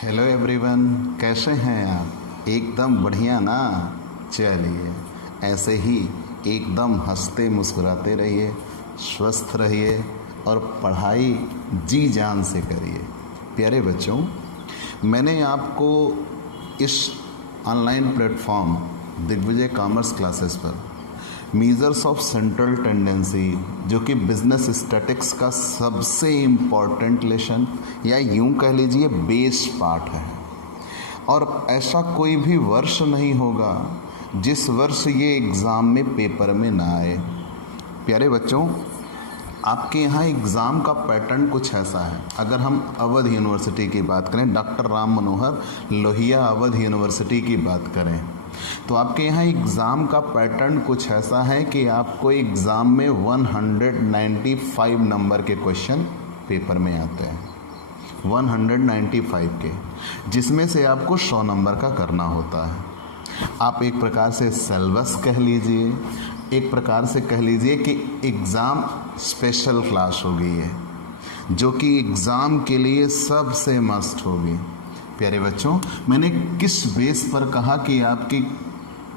Hello everyone, कैसे हैं आप? एकदम बढ़िया ना। चलिए, ऐसे ही एकदम हंसते मुस्कुराते रहिए, स्वस्थ रहिए और पढ़ाई जी जान से करिए। प्यारे बच्चों, मैंने आपको इस online platform Digvijay commerce classes पर मीजर्स ऑफ सेंट्रल टेंडेंसी, जो कि बिजनेस स्टैटिक्स का सबसे इम्पॉर्टेंट लेसन या यूं कह लीजिए बेस पार्ट है। और ऐसा कोई भी वर्ष नहीं होगा जिस वर्ष ये एग्ज़ाम में पेपर में ना आए। प्यारे बच्चों, आपके यहाँ एग्ज़ाम का पैटर्न कुछ ऐसा है। अगर हम अवध यूनिवर्सिटी की बात करें, डॉक्टर राम मनोहर लोहिया अवध यूनिवर्सिटी की बात करें, तो आपके यहाँ एग्ज़ाम का पैटर्न कुछ ऐसा है कि आपको एग्ज़ाम में 195 नंबर के क्वेश्चन पेपर में आते हैं, 195 के, जिसमें से आपको 100 नंबर का करना होता है। आप एक प्रकार से सिलेबस कह लीजिए, एक प्रकार से कह लीजिए कि एग्ज़ाम स्पेशल क्लास हो गई है, जो कि एग्ज़ाम के लिए सबसे मस्ट होगी। प्यारे बच्चों, मैंने किस बेस पर कहा कि आपकी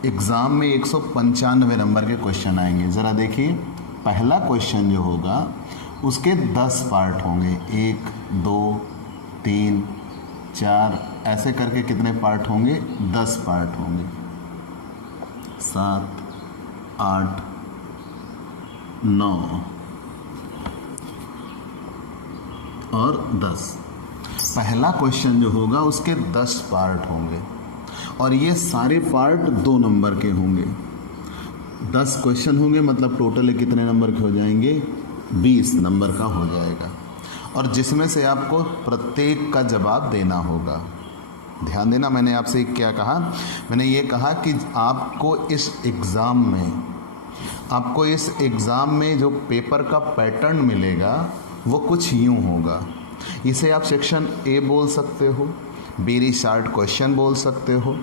एग्ज़ाम में 195 नंबर के क्वेश्चन आएंगे? ज़रा देखिए, पहला क्वेश्चन जो होगा उसके 10 पार्ट होंगे, 1 2 3 4 ऐसे करके कितने पार्ट होंगे? 10 पार्ट होंगे। 7 8 9 और 10। पहला क्वेश्चन जो होगा उसके 10 पार्ट होंगे और ये सारे पार्ट 2 नंबर के होंगे। 10 क्वेश्चन होंगे, मतलब टोटल कितने नंबर के हो जाएंगे? 20 नंबर का हो जाएगा, और जिसमें से आपको प्रत्येक का जवाब देना होगा। ध्यान देना, मैंने आपसे क्या कहा? मैंने ये कहा कि आपको इस एग्ज़ाम में जो पेपर का पैटर्न मिलेगा वो कुछ यूँ होगा। इसे आप सेक्शन ए बोल सकते हो, वेरी शॉर्ट क्वेश्चन बोल सकते हो।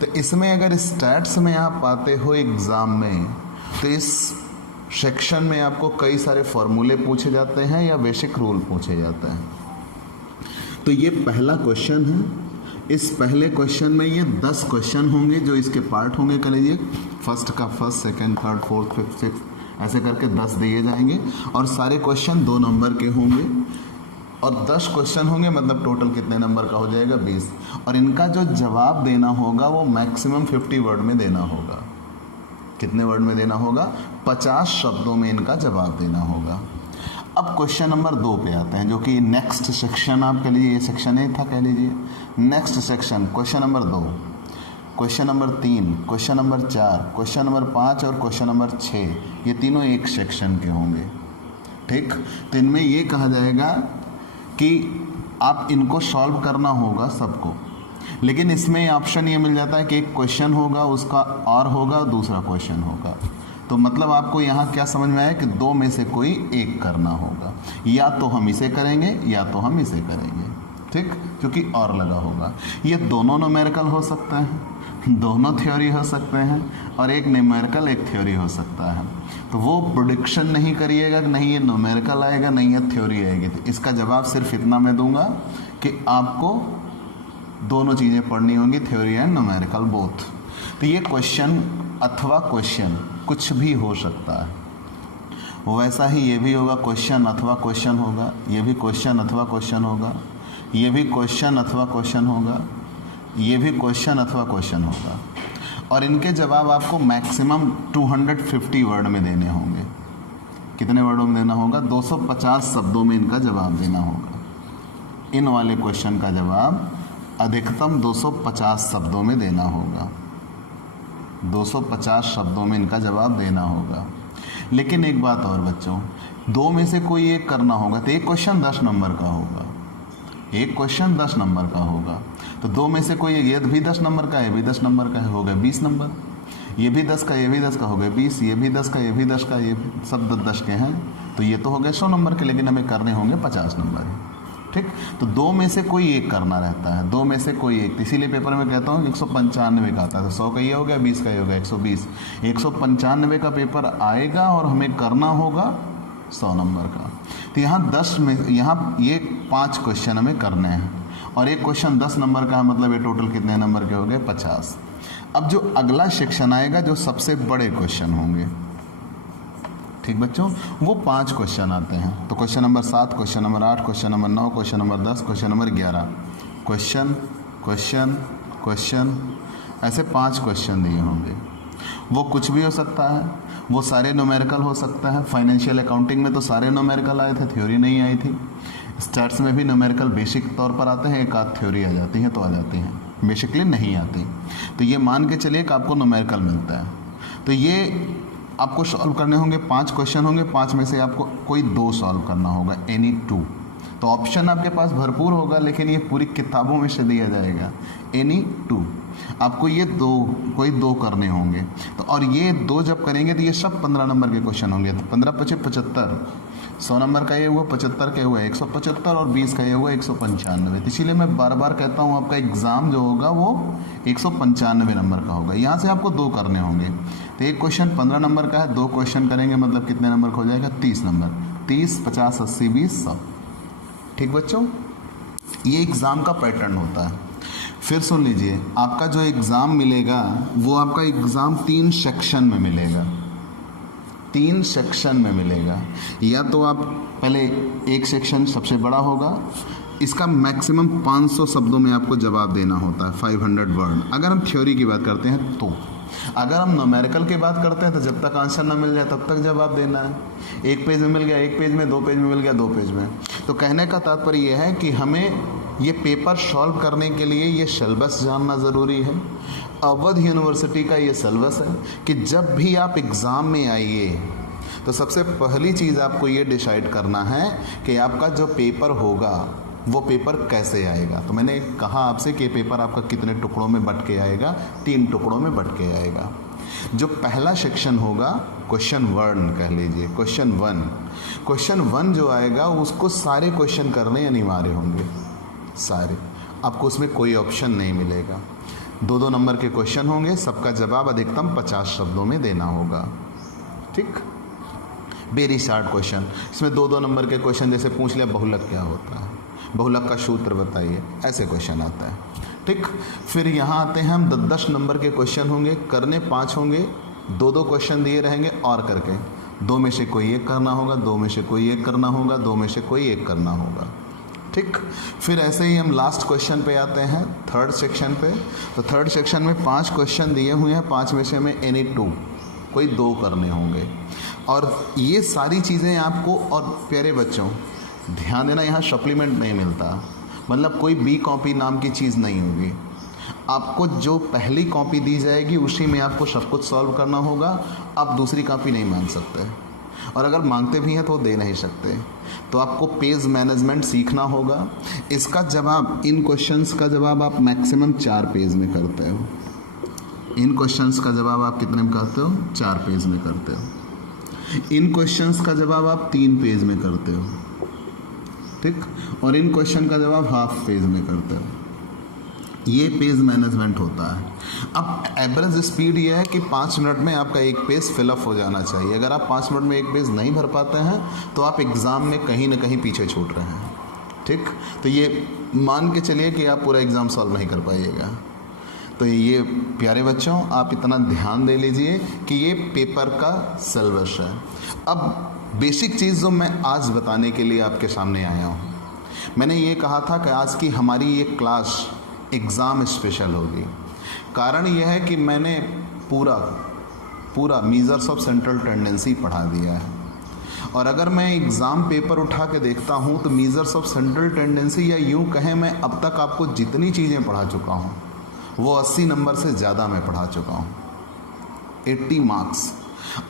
तो इसमें अगर स्टैट्स में आप पाते हो एग्ज़ाम में, तो इस सेक्शन में आपको कई सारे फॉर्मूले पूछे जाते हैं या बेसिक रूल पूछे जाते हैं। तो ये पहला क्वेश्चन है। इस पहले क्वेश्चन में ये 10 क्वेश्चन होंगे जो इसके पार्ट होंगे। कर लीजिए, फर्स्ट का first, second, third, fourth, fifth, sixth, ऐसे करके 10 दिए जाएंगे और सारे क्वेश्चन 2 नंबर के होंगे और 10 क्वेश्चन होंगे, मतलब टोटल कितने नंबर का हो जाएगा? 20। और इनका जो जवाब देना होगा वो मैक्सिमम 50 वर्ड में देना होगा। कितने वर्ड में देना होगा? 50 शब्दों में इनका जवाब देना होगा। अब क्वेश्चन नंबर 2 पे आते हैं, जो कि नेक्स्ट सेक्शन आप कह लीजिए, ये सेक्शन ए था कह लीजिए। Next section question number 2, question number 3, question number 4, question number 5 और क्वेश्चन नंबर 6, ये तीनों एक सेक्शन के होंगे। ठीक, तो इनमें ये कहा जाएगा कि आप इनको सॉल्व करना होगा सबको, लेकिन इसमें ऑप्शन ये मिल जाता है कि एक क्वेश्चन होगा, उसका और होगा, दूसरा क्वेश्चन होगा। तो मतलब आपको यहाँ क्या समझ में आया कि 2 में से कोई एक करना होगा, या तो हम इसे करेंगे या तो हम इसे करेंगे। ठीक, क्योंकि और लगा होगा। ये दोनों न्यूमेरिकल हो सकते हैं, दोनों थ्योरी हो सकते हैं, और एक न्यूमेरिकल एक थ्योरी हो सकता है। तो वो प्रेडिक्शन नहीं करिएगा कि नहीं ये न्यूमेरिकल आएगा, नहीं ये थ्योरी आएगी। तो इसका जवाब सिर्फ इतना मैं दूंगा कि आपको दोनों चीज़ें पढ़नी होंगी, थ्योरी एंड न्यूमेरिकल बोथ। तो ये क्वेश्चन अथवा क्वेश्चन कुछ भी हो सकता है। वैसा ही ये भी होगा, क्वेश्चन अथवा क्वेश्चन होगा, ये भी क्वेश्चन अथवा क्वेश्चन होगा, ये भी क्वेश्चन अथवा क्वेश्चन होगा, ये भी क्वेश्चन अथवा क्वेश्चन होगा। और इनके जवाब आपको मैक्सिमम 250 वर्ड में देने होंगे। कितने वर्डों में देना होगा? 250 शब्दों में इनका जवाब देना होगा। इन वाले क्वेश्चन का जवाब अधिकतम 250 शब्दों में देना होगा, 250 शब्दों में इनका जवाब देना होगा। लेकिन एक बात और बच्चों, 2 में से कोई एक करना होगा, तो एक क्वेश्चन 10 नंबर का होगा, एक क्वेश्चन 10 नंबर का होगा। तो 2 में से कोई, ये भी 10 नंबर का है, ये भी 10 नंबर का है, हो गया 20 नंबर। ये भी 10 का, ये भी 10 का, हो गया 20। ये भी 10 का, ये भी 10 का, ये सब 10 के हैं, तो ये तो हो गए 100 नंबर के, लेकिन हमें करने होंगे 50 नंबर। ठीक, तो 2 में से कोई एक करना रहता है, 2 में से कोई एक। इसीलिए पेपर में कहता हूँ 195 का आता है, तो 100 का ये हो गया, 20 का ये हो गया, 120। 195 का पेपर आएगा और हमें करना होगा 100 नंबर का। तो यहाँ 10 में, यहाँ ये 5 क्वेश्चन हमें करने हैं और एक क्वेश्चन 10 नंबर का है, मतलब ये टोटल कितने नंबर के हो गए? 50। अब जो अगला सेक्शन आएगा जो सबसे बड़े क्वेश्चन होंगे, ठीक बच्चों, वो 5 क्वेश्चन आते हैं। तो question number 7, question number 8, question number 9, question number 10, question number 11, question question question, ऐसे 5 क्वेश्चन दिए होंगे। वो कुछ भी हो सकता है, वो सारे न्यूमेरिकल हो सकता है। फाइनेंशियल अकाउंटिंग में तो सारे न्यूमेरिकल आए थे, थ्योरी नहीं आई थी। स्टैट्स में भी न्यूमेरिकल बेसिक तौर पर आते हैं, एक आध थ्योरी आ जाती है तो आ जाती हैं, बेसिकली नहीं आती। तो ये मान के चलिए कि आपको न्यूमेरिकल मिलता है। तो ये आपको सॉल्व करने होंगे, 5 क्वेश्चन होंगे, 5 में से आपको कोई 2 सॉल्व करना होगा, एनी 2। तो ऑप्शन आपके पास भरपूर होगा, लेकिन ये पूरी किताबों में से दिया जाएगा, एनी 2। आपको ये कोई 2 करने होंगे। तो और ये 2 जब करेंगे तो ये सब 15 नंबर के क्वेश्चन होंगे। तो 15 × 5 = 75, 100 नंबर का ये हुआ, 75 का हुआ 175, और 20 का ये हुआ 195। तो इसीलिए मैं बार बार कहता हूँ आपका एग्ज़ाम जो होगा वो 195 नंबर का होगा। यहाँ से आपको 2 करने होंगे। तो एक क्वेश्चन 15 नंबर का है, 2 क्वेश्चन करेंगे मतलब कितने नंबर का हो जाएगा? 30 नंबर। 30, 50, 80, 20, 100। ठीक बच्चों, ये एग्ज़ाम का पैटर्न होता है। फिर सुन लीजिए, आपका जो एग्ज़ाम मिलेगा वो आपका एग्ज़ाम 3 सेक्शन में मिलेगा। 3 सेक्शन में मिलेगा। या तो आप पहले एक सेक्शन सबसे बड़ा होगा, इसका मैक्सिमम 500 शब्दों में आपको जवाब देना होता है, 500 वर्ड, अगर हम थ्योरी की बात करते हैं तो। अगर हम न्यूमेरिकल की बात करते हैं तो जब तक आंसर ना मिल जाए तब तक जवाब देना है। 1 पेज में मिल गया 1 पेज में, 2 पेज में मिल गया 2 पेज में। तो कहने का तात्पर्य यह है कि हमें ये पेपर सॉल्व करने के लिए ये सिलेबस जानना ज़रूरी है। अवध यूनिवर्सिटी का ये सिलेबस है कि जब भी आप एग्ज़ाम में आइए तो सबसे पहली चीज़ आपको ये डिसाइड करना है कि आपका जो पेपर होगा वो पेपर कैसे आएगा। तो मैंने कहा आपसे कि पेपर आपका कितने टुकड़ों में बट के आएगा? 3 टुकड़ों में बट के आएगा। जो पहला सेक्शन होगा क्वेश्चन 1 कह लीजिए, क्वेश्चन 1 जो आएगा उसको सारे क्वेश्चन करने अनिवार्य होंगे, सारे। आपको उसमें कोई ऑप्शन नहीं मिलेगा। 2-2 नंबर के क्वेश्चन होंगे, सबका जवाब अधिकतम 50 शब्दों में देना होगा। ठीक, वेरी शॉर्ट क्वेश्चन। इसमें 2-2 नंबर के क्वेश्चन जैसे पूछ लिया बहुलक क्या होता है, बहुलक का सूत्र बताइए, ऐसे क्वेश्चन आता है। ठीक, फिर यहाँ आते हैं हम 10-10 नंबर के क्वेश्चन होंगे, करने 5 होंगे, 2-2 क्वेश्चन दिए रहेंगे और करके 2 में से कोई एक करना होगा, 2 में से कोई एक करना होगा, 2 में से कोई एक करना होगा। ठीक, फिर ऐसे ही हम लास्ट क्वेश्चन पे आते हैं, 3rd सेक्शन पे। तो 3rd सेक्शन में 5 क्वेश्चन दिए हुए हैं, 5 में से हमें एनी 2 कोई 2 करने होंगे। और ये सारी चीज़ें आपको, और प्यारे बच्चों ध्यान देना, यहाँ सप्लीमेंट नहीं मिलता, मतलब कोई बी कॉपी नाम की चीज़ नहीं होगी। आपको जो पहली कॉपी दी जाएगी उसी में आपको सब कुछ सॉल्व करना होगा। आप दूसरी कॉपी नहीं मांग सकते, और अगर मांगते भी हैं तो दे नहीं सकते। तो आपको पेज मैनेजमेंट सीखना होगा। इसका जवाब, इन क्वेश्चंस का जवाब आप मैक्सिमम 4 पेज में करते हो। इन क्वेश्चंस का जवाब आप कितने में करते हो? 4 पेज में करते हो। इन क्वेश्चंस का जवाब आप 3 पेज में करते हो। ठीक, और इन क्वेश्चन का जवाब हाफ पेज में करते हो। ये पेज मैनेजमेंट होता है। अब एवरेज स्पीड ये है कि 5 मिनट में आपका एक पेज फिलअप हो जाना चाहिए। अगर आप 5 मिनट में एक पेज नहीं भर पाते हैं तो आप एग्ज़ाम में कहीं ना कहीं पीछे छूट रहे हैं। ठीक, तो ये मान के चलिए कि आप पूरा एग्ज़ाम सॉल्व नहीं कर पाइएगा। तो ये प्यारे बच्चों, आप इतना ध्यान दे लीजिए कि ये पेपर का सिलेबस है। अब बेसिक चीज़ जो मैं आज बताने के लिए आपके सामने आया हूँ, मैंने ये कहा था कि आज की हमारी ये क्लास एग्ज़ाम स्पेशल होगी। कारण यह है कि मैंने पूरा मेजर्स ऑफ सेंट्रल टेंडेंसी पढ़ा दिया है। और अगर मैं एग्ज़ाम पेपर उठा के देखता हूँ तो मेजर्स ऑफ सेंट्रल टेंडेंसी, या यूँ कहें मैं अब तक आपको जितनी चीज़ें पढ़ा चुका हूँ वो 80 नंबर से ज़्यादा मैं पढ़ा चुका हूँ। 80 मार्क्स,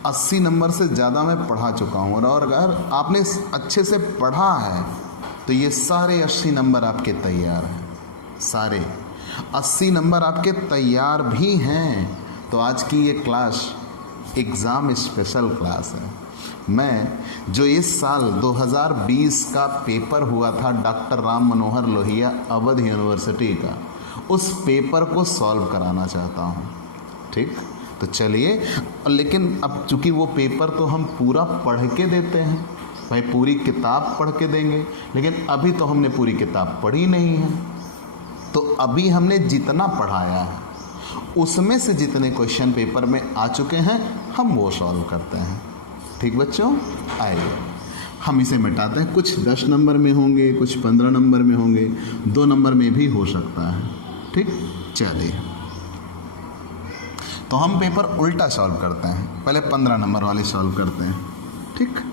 80 नंबर से ज़्यादा मैं पढ़ा चुका हूँ। और अगर आपने अच्छे से पढ़ा है तो ये सारे 80 नंबर आपके तैयार हैं, सारे 80 नंबर आपके तैयार भी हैं। तो आज की ये क्लास एग्ज़ाम स्पेशल क्लास है। मैं जो इस साल 2020 का पेपर हुआ था डॉक्टर राम मनोहर लोहिया अवध यूनिवर्सिटी का, उस पेपर को सॉल्व कराना चाहता हूँ। ठीक, तो चलिए, लेकिन अब चूँकि वो पेपर तो हम पूरा पढ़ के देते हैं, भाई पूरी किताब पढ़ के देंगे, लेकिन अभी तो हमने पूरी किताब पढ़ी नहीं है। तो अभी हमने जितना पढ़ाया है उसमें से जितने क्वेश्चन पेपर में आ चुके हैं हम वो सॉल्व करते हैं। ठीक बच्चों, आइए हम इसे मिटाते हैं। कुछ 10 नंबर में होंगे, कुछ 15 नंबर में होंगे, 2 नंबर में भी हो सकता है। ठीक, चलिए तो हम पेपर उल्टा सॉल्व करते हैं। पहले 15 नंबर वाले सॉल्व करते हैं। ठीक,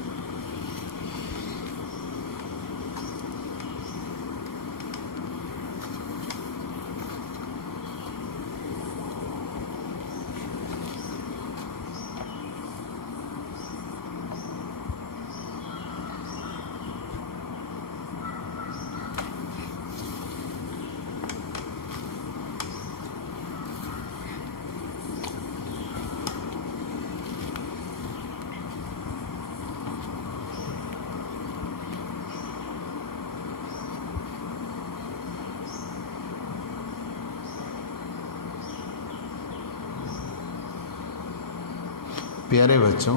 प्यारे बच्चों,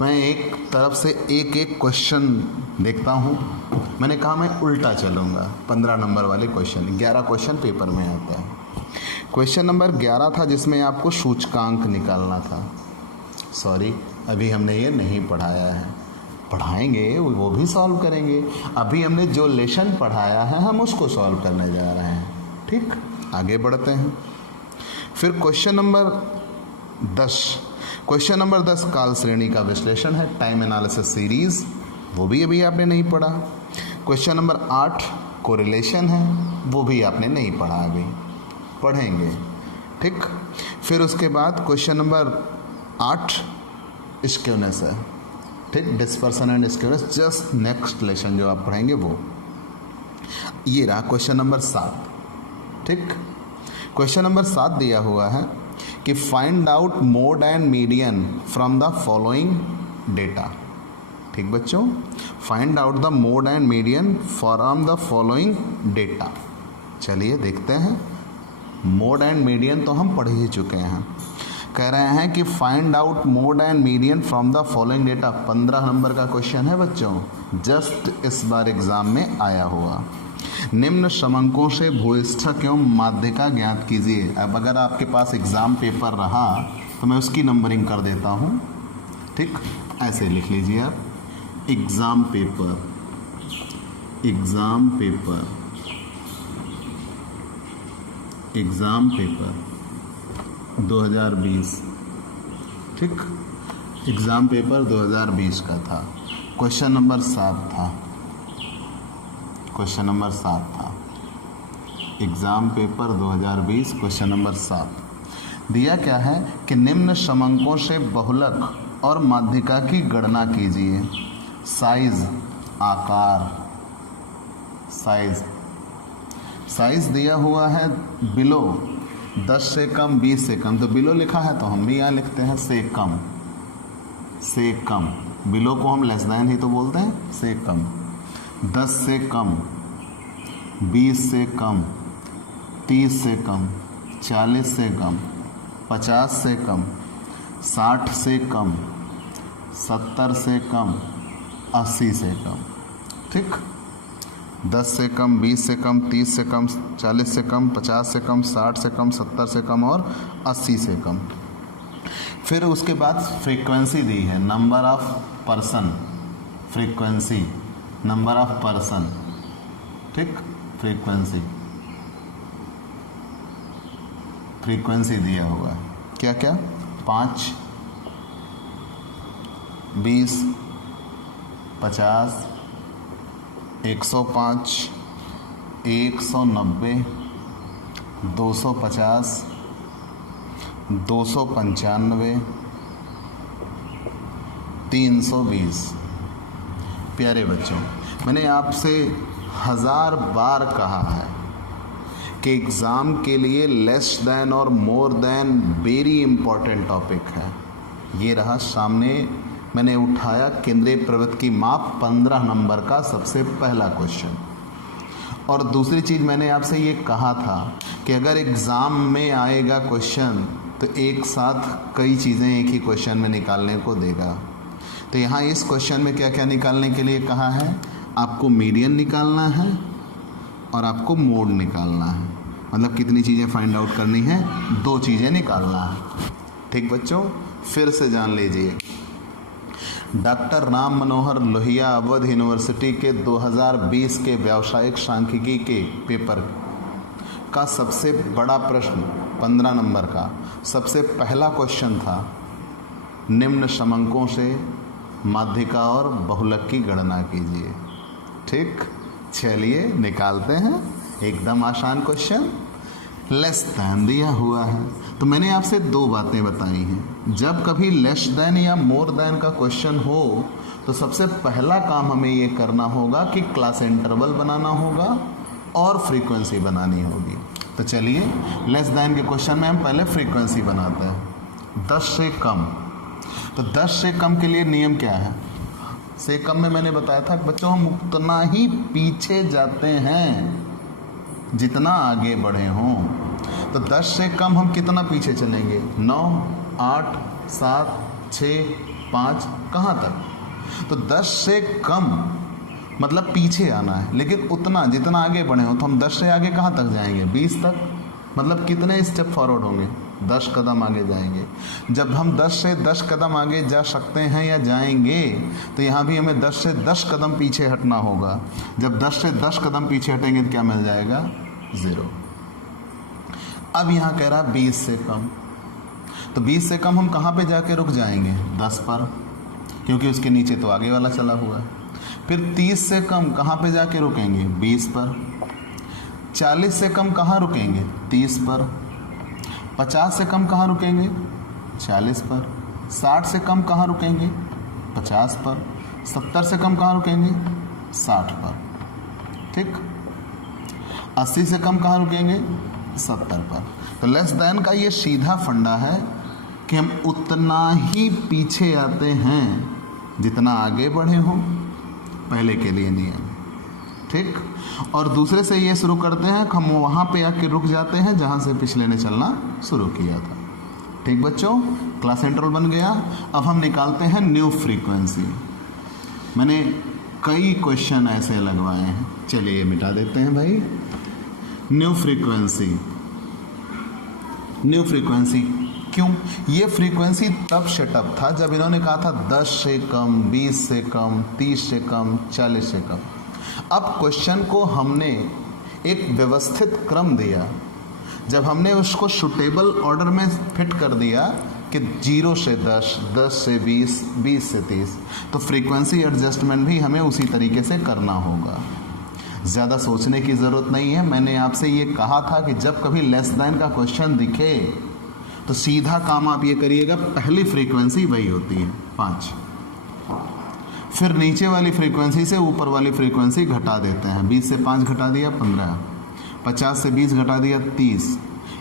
मैं एक तरफ से एक एक क्वेश्चन देखता हूँ। मैंने कहा मैं उल्टा चलूँगा। 15 नंबर वाले क्वेश्चन, 11 क्वेश्चन पेपर में आता है। क्वेश्चन नंबर 11 था जिसमें आपको सूचकांक निकालना था। सॉरी, अभी हमने ये नहीं पढ़ाया है, पढ़ाएंगे, वो भी सॉल्व करेंगे। अभी हमने जो लेसन पढ़ाया है हम उसको सॉल्व करने जा रहे हैं। ठीक, आगे बढ़ते हैं। फिर क्वेश्चन नंबर 10, क्वेश्चन नंबर 10 काल श्रेणी का विश्लेषण है, टाइम एनालिसिस सीरीज, वो भी अभी आपने नहीं पढ़ा। क्वेश्चन नंबर 8 कोरिलेशन है, वो भी आपने नहीं पढ़ा, अभी पढ़ेंगे। ठीक, फिर उसके बाद क्वेश्चन नंबर 8 स्क्यूनेस है। ठीक, dispersion and skewness, just next lesson जो आप पढ़ेंगे वो। ये रहा क्वेश्चन नंबर 7। ठीक, क्वेश्चन नंबर 7 दिया हुआ है कि find out mode and median from the following data. ठीक बच्चों, find out the mode and median from the following data. चलिए देखते हैं। मोड एंड मीडियन तो हम पढ़ ही चुके हैं। कह रहे हैं कि find out mode and median from the following data. 15 number का क्वेश्चन है बच्चों, जस्ट इस बार एग्जाम में आया हुआ। निम्न समंकों से भूयिष्ठक एवं माध्यिका ज्ञात कीजिए। अब अगर आपके पास एग्ज़ाम पेपर रहा तो मैं उसकी नंबरिंग कर देता हूँ। ठीक, ऐसे लिख लीजिए आप, exam paper, exam paper, exam paper 2020। ठीक, एग्ज़ाम पेपर 2020 का था। क्वेश्चन नंबर 7 था, क्वेश्चन नंबर 7 था, एग्ज़ाम पेपर 2020 क्वेश्चन नंबर 7। दिया क्या है कि निम्न समंकों से बहुलक और माध्यिका की गणना कीजिए। साइज, आकार, साइज दिया हुआ है बिलो 10 से कम, 20 से कम, तो बिलो लिखा है तो हम भी यहाँ लिखते हैं से कम, से कम। बिलो को हम लेस देन ही तो बोलते हैं, से कम। 10 से कम, 20 से कम, 30 से कम, 40 से कम, 50 से कम, 60 से कम, 70 से कम, 80 से कम। ठीक, 10 से कम, 20 से कम, 30 से कम, 40 से कम, 50 से कम, 60 से कम, 70 से कम और 80 से कम। फिर उसके बाद फ्रीक्वेंसी दी है, number of person, frequency, number of person. ठीक, फ्रीक्वेंसी, फ्रीक्वेंसी दिया हुआ है क्या क्या, 5, 20, 50, 105, 190, 250, 295, 320। प्यारे बच्चों, मैंने आपसे 1000 बार कहा है कि एग्ज़ाम के लिए लेस दैन और more than very important topic है। ये रहा सामने, मैंने उठाया केंद्रीय प्रवृत्ति की माप 15 नंबर का सबसे पहला क्वेश्चन। और दूसरी चीज़ मैंने आपसे ये कहा था कि अगर एग्ज़ाम में आएगा क्वेश्चन तो एक साथ कई चीज़ें एक ही क्वेश्चन में निकालने को देगा। तो यहाँ इस क्वेश्चन में क्या क्या निकालने के लिए कहा है, आपको मीडियन निकालना है और आपको मोड निकालना है। मतलब कितनी चीज़ें फाइंड आउट करनी है, 2 चीज़ें निकालना है। ठीक बच्चों, फिर से जान लीजिए, डॉक्टर राम मनोहर लोहिया अवध यूनिवर्सिटी के 2020 के व्यावसायिक सांख्यिकी के पेपर का सबसे बड़ा प्रश्न 15 नंबर का सबसे पहला क्वेश्चन था, निम्न समंकों से माध्यिका और बहुलक की गणना कीजिए। ठीक, चलिए निकालते हैं। एकदम आसान क्वेश्चन, लेस दैन दिया हुआ है। तो मैंने आपसे 2 बातें बताई हैं। जब कभी लेस दैन या मोर दैन का क्वेश्चन हो तो सबसे पहला काम हमें ये करना होगा कि क्लास इंटरवल बनाना होगा और फ्रीक्वेंसी बनानी होगी। तो चलिए, लेस दैन के क्वेश्चन में हम पहले फ्रीक्वेंसी बनाते हैं। 10 से कम, तो 10 से कम के लिए नियम क्या है? से कम में मैंने बताया था बच्चों, हम उतना ही पीछे जाते हैं जितना आगे बढ़े हों। तो 10 से कम हम कितना पीछे चलेंगे? 9, 8, 7, 6, 5, कहाँ तक? तो 10 से कम मतलब पीछे आना है, लेकिन उतना जितना आगे बढ़े हो। तो हम 10 से आगे कहाँ तक जाएंगे? 20 तक। मतलब कितने स्टेप फॉरवर्ड होंगे? 10 कदम आगे जाएंगे। जब हम 10 से 10 कदम आगे जा सकते हैं या जाएंगे, तो यहाँ भी हमें 10 से 10 कदम पीछे हटना होगा। जब 10 से 10 कदम पीछे हटेंगे तो क्या मिल जाएगा? 0। अब यहाँ कह रहा 20 से कम, तो 20 से कम हम कहाँ पे जाके रुक जाएंगे? 10 पर, क्योंकि उसके नीचे तो आगे वाला चला हुआ है। फिर 30 से कम कहाँ पे जाके रुकेंगे? 20 पर। 40 से कम कहाँ रुकेंगे? 30 पर। 50 से कम कहाँ रुकेंगे? 40 पर। 60 से कम कहाँ रुकेंगे? 50 पर। 70 से कम कहाँ रुकेंगे? 60 पर। ठीक। 80 से कम कहाँ रुकेंगे? 70 पर। तो लेस दैन का ये सीधा फंडा है कि हम उतना ही पीछे आते हैं जितना आगे बढ़े हों, पहले के लिए नियम। ठीक। और दूसरे से ये शुरू करते हैं, हम वहाँ पे आके रुक जाते हैं जहाँ से पिछले ने चलना शुरू किया था। ठीक बच्चों, क्लास इंटरवल बन गया। अब हम निकालते हैं न्यू फ्रीक्वेंसी। मैंने कई क्वेश्चन ऐसे लगवाए हैं, चलिए ये मिटा देते हैं भाई। न्यू फ्रीक्वेंसी, न्यू फ्रीक्वेंसी क्यों? ये फ्रीक्वेंसी तब सेटअप था जब इन्होंने कहा था 10 से कम, 20 से कम, 30 से कम, 40 से कम। अब क्वेश्चन को हमने एक व्यवस्थित क्रम दिया। जब हमने उसको सुटेबल ऑर्डर में फिट कर दिया कि 0 से 10, 10 से 20, 20 से 30, तो फ्रीक्वेंसी एडजस्टमेंट भी हमें उसी तरीके से करना होगा। ज़्यादा सोचने की ज़रूरत नहीं है। मैंने आपसे ये कहा था कि जब कभी लेस दैन का क्वेश्चन दिखे तो सीधा काम आप ये करिएगा, पहली फ्रीक्वेंसी वही होती है 5, फिर नीचे वाली फ्रीक्वेंसी से ऊपर वाली फ्रीक्वेंसी घटा देते हैं। 20 से 5 घटा दिया 15, 50 से 20 घटा दिया 30,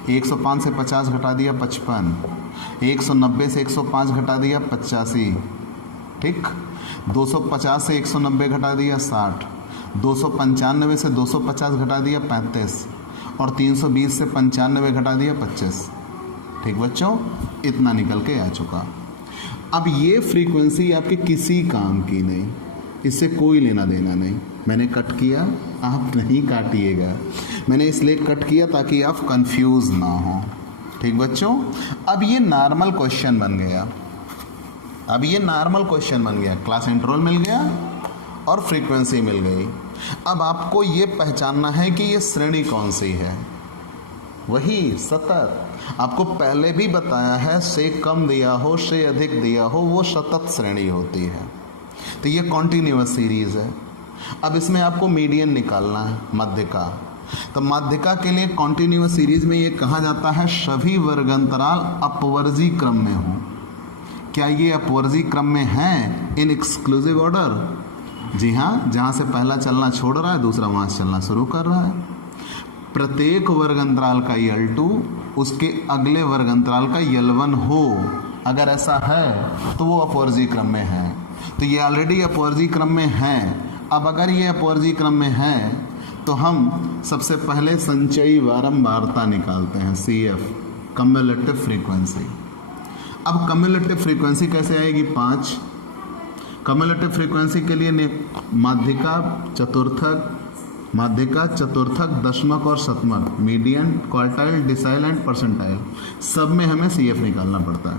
105 से 50 घटा दिया 55, 190 से 105 घटा दिया 85, ठीक। 250 से 190 घटा दिया 60, 295 से 250 घटा दिया 35 और 320 से 95 घटा दिया 25। ठीक बच्चों, इतना निकल के आ चुका। अब ये फ्रीक्वेंसी आपके किसी काम की नहीं, इससे कोई लेना देना नहीं। मैंने कट किया, आप नहीं काटिएगा। मैंने इसलिए कट किया ताकि आप कंफ्यूज ना हो। ठीक बच्चों, अब ये नॉर्मल क्वेश्चन बन गया। अब ये नॉर्मल क्वेश्चन बन गया, क्लास इंटरवल मिल गया और फ्रीक्वेंसी मिल गई। अब आपको ये पहचानना है कि ये श्रेणी कौन सी है। वही सतत, आपको पहले भी बताया है, से कम दिया हो, से अधिक दिया हो, वो सतत श्रेणी होती है। तो ये कॉन्टिन्यूअस सीरीज़ है। अब इसमें आपको मीडियन निकालना है, माध्यिका। तो माध्यिका के लिए कॉन्टिन्यूअस सीरीज में ये कहा जाता है सभी वर्गांतराल अपवर्जी क्रम में हो। क्या ये अपवर्जी क्रम में हैं इन एक्सक्लूसिव ऑर्डर? जी हाँ, जहाँ से पहला चलना छोड़ रहा है दूसरा वहाँ से चलना शुरू कर रहा है। प्रत्येक वर्ग अंतराल का L2 उसके अगले वर्ग अंतराल का L1 हो, अगर ऐसा है तो वो अपवर्जी क्रम में है। तो ये ऑलरेडी अपवर्जी क्रम में है। अब अगर ये अपवर्जी क्रम में है तो हम सबसे पहले संचयी बारंबारता निकालते हैं, CF, कम्युलेटिव फ्रीक्वेंसी। अब कम्युलेटिव फ्रीक्वेंसी कैसे आएगी? 5। कम्युलेटिव फ्रीक्वेंसी के लिए माध्यिका, चतुर्थक, माध्यिका, चतुर्थक, दशमक और शतमक, median, quartile, decile and percentile, सब में हमें CF निकालना पड़ता है।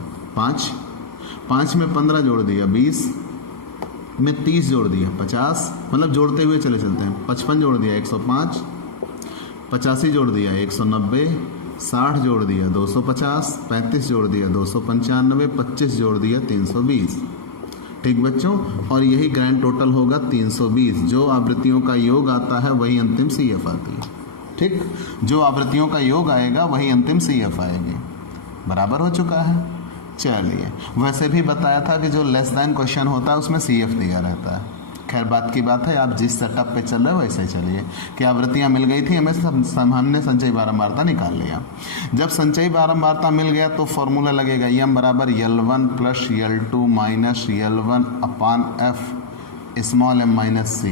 5 में 15 जोड़ दिया 20, में 30 जोड़ दिया 50, मतलब जोड़ते हुए चले चलते हैं। 55 जोड़ दिया 105, 85 जोड़ दिया 190, 60 जोड़ दिया 250, 35 जोड़ दिया 295, 25 जोड़ दिया 320। ठीक बच्चों, और यही ग्रैंड टोटल होगा 320। जो आवृत्तियों का योग आता है वही अंतिम CF आती है। ठीक, जो आवृत्तियों का योग आएगा वही अंतिम CF आएगी। बराबर हो चुका है। चलिए, वैसे भी बताया था कि जो लेस देन क्वेश्चन होता है उसमें CF दिया रहता है। खैर बात की बात है, आप जिस सेटअप पे चल रहे हो वैसे ही चलिए। कि आवृत्तियाँ मिल गई थी हमें, हमने संचयी बारंबारता निकाल लिया। जब संचयी बारंबारता मिल गया तो फॉर्मूला लगेगा M बराबर L1 plus L2 minus L1 अपान F small m minus C।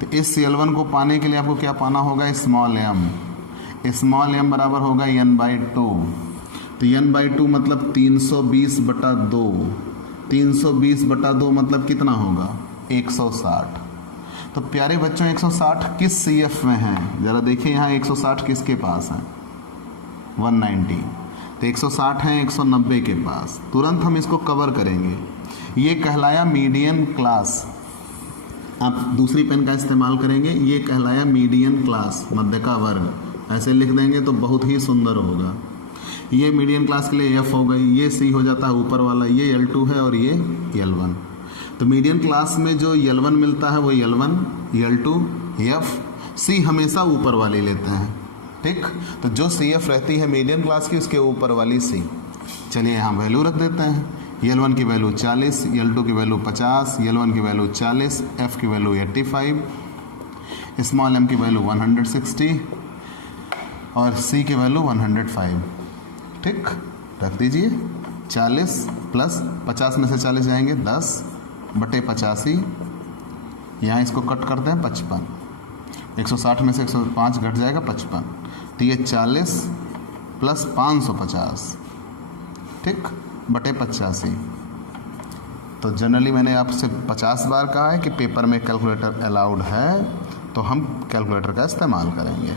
तो इस L1 को पाने के लिए आपको क्या पाना होगा? स्मॉल m बराबर होगा n/2। तो n/2 मतलब 320/2। 320/2 मतलब कितना होगा? 160। तो प्यारे बच्चों 160 किस CF में है? ज़रा देखिए यहाँ 160 किसके पास है? 190। तो 160 है 190 के पास। तुरंत हम इसको कवर करेंगे। ये कहलाया मीडियन क्लास। आप दूसरी पेन का इस्तेमाल करेंगे। ये कहलाया मीडियन क्लास, मध्य का वर्ग। ऐसे लिख देंगे तो बहुत ही सुंदर होगा। ये मीडियन क्लास के लिए F हो गई, ये C हो जाता है ऊपर वाला, ये L2 है और ये L1। तो मीडियन क्लास में जो L1 मिलता है वो L1, L2, F, C हमेशा ऊपर वाली लेते हैं। ठीक, तो जो CF रहती है मीडियन क्लास की उसके ऊपर वाली C। चलिए यहाँ वैल्यू रख देते हैं। L1 की वैल्यू 40, L2 की वैल्यू 50, L1 की वैल्यू 40, F की वैल्यू 85, स्मॉल m की वैल्यू 160 और C की वैल्यू 105। ठीक, रख दीजिए। 40 प्लस 50 में से 40 जाएंगे 10/85। यहाँ इसको कट करते हैं 55। 160 में से 105 घट जाएगा 55। तो ये 40 प्लस 550, ठीक, बटे 85। तो जनरली मैंने आपसे 50 बार कहा है कि पेपर में कैलकुलेटर अलाउड है, तो हम कैलकुलेटर का इस्तेमाल करेंगे।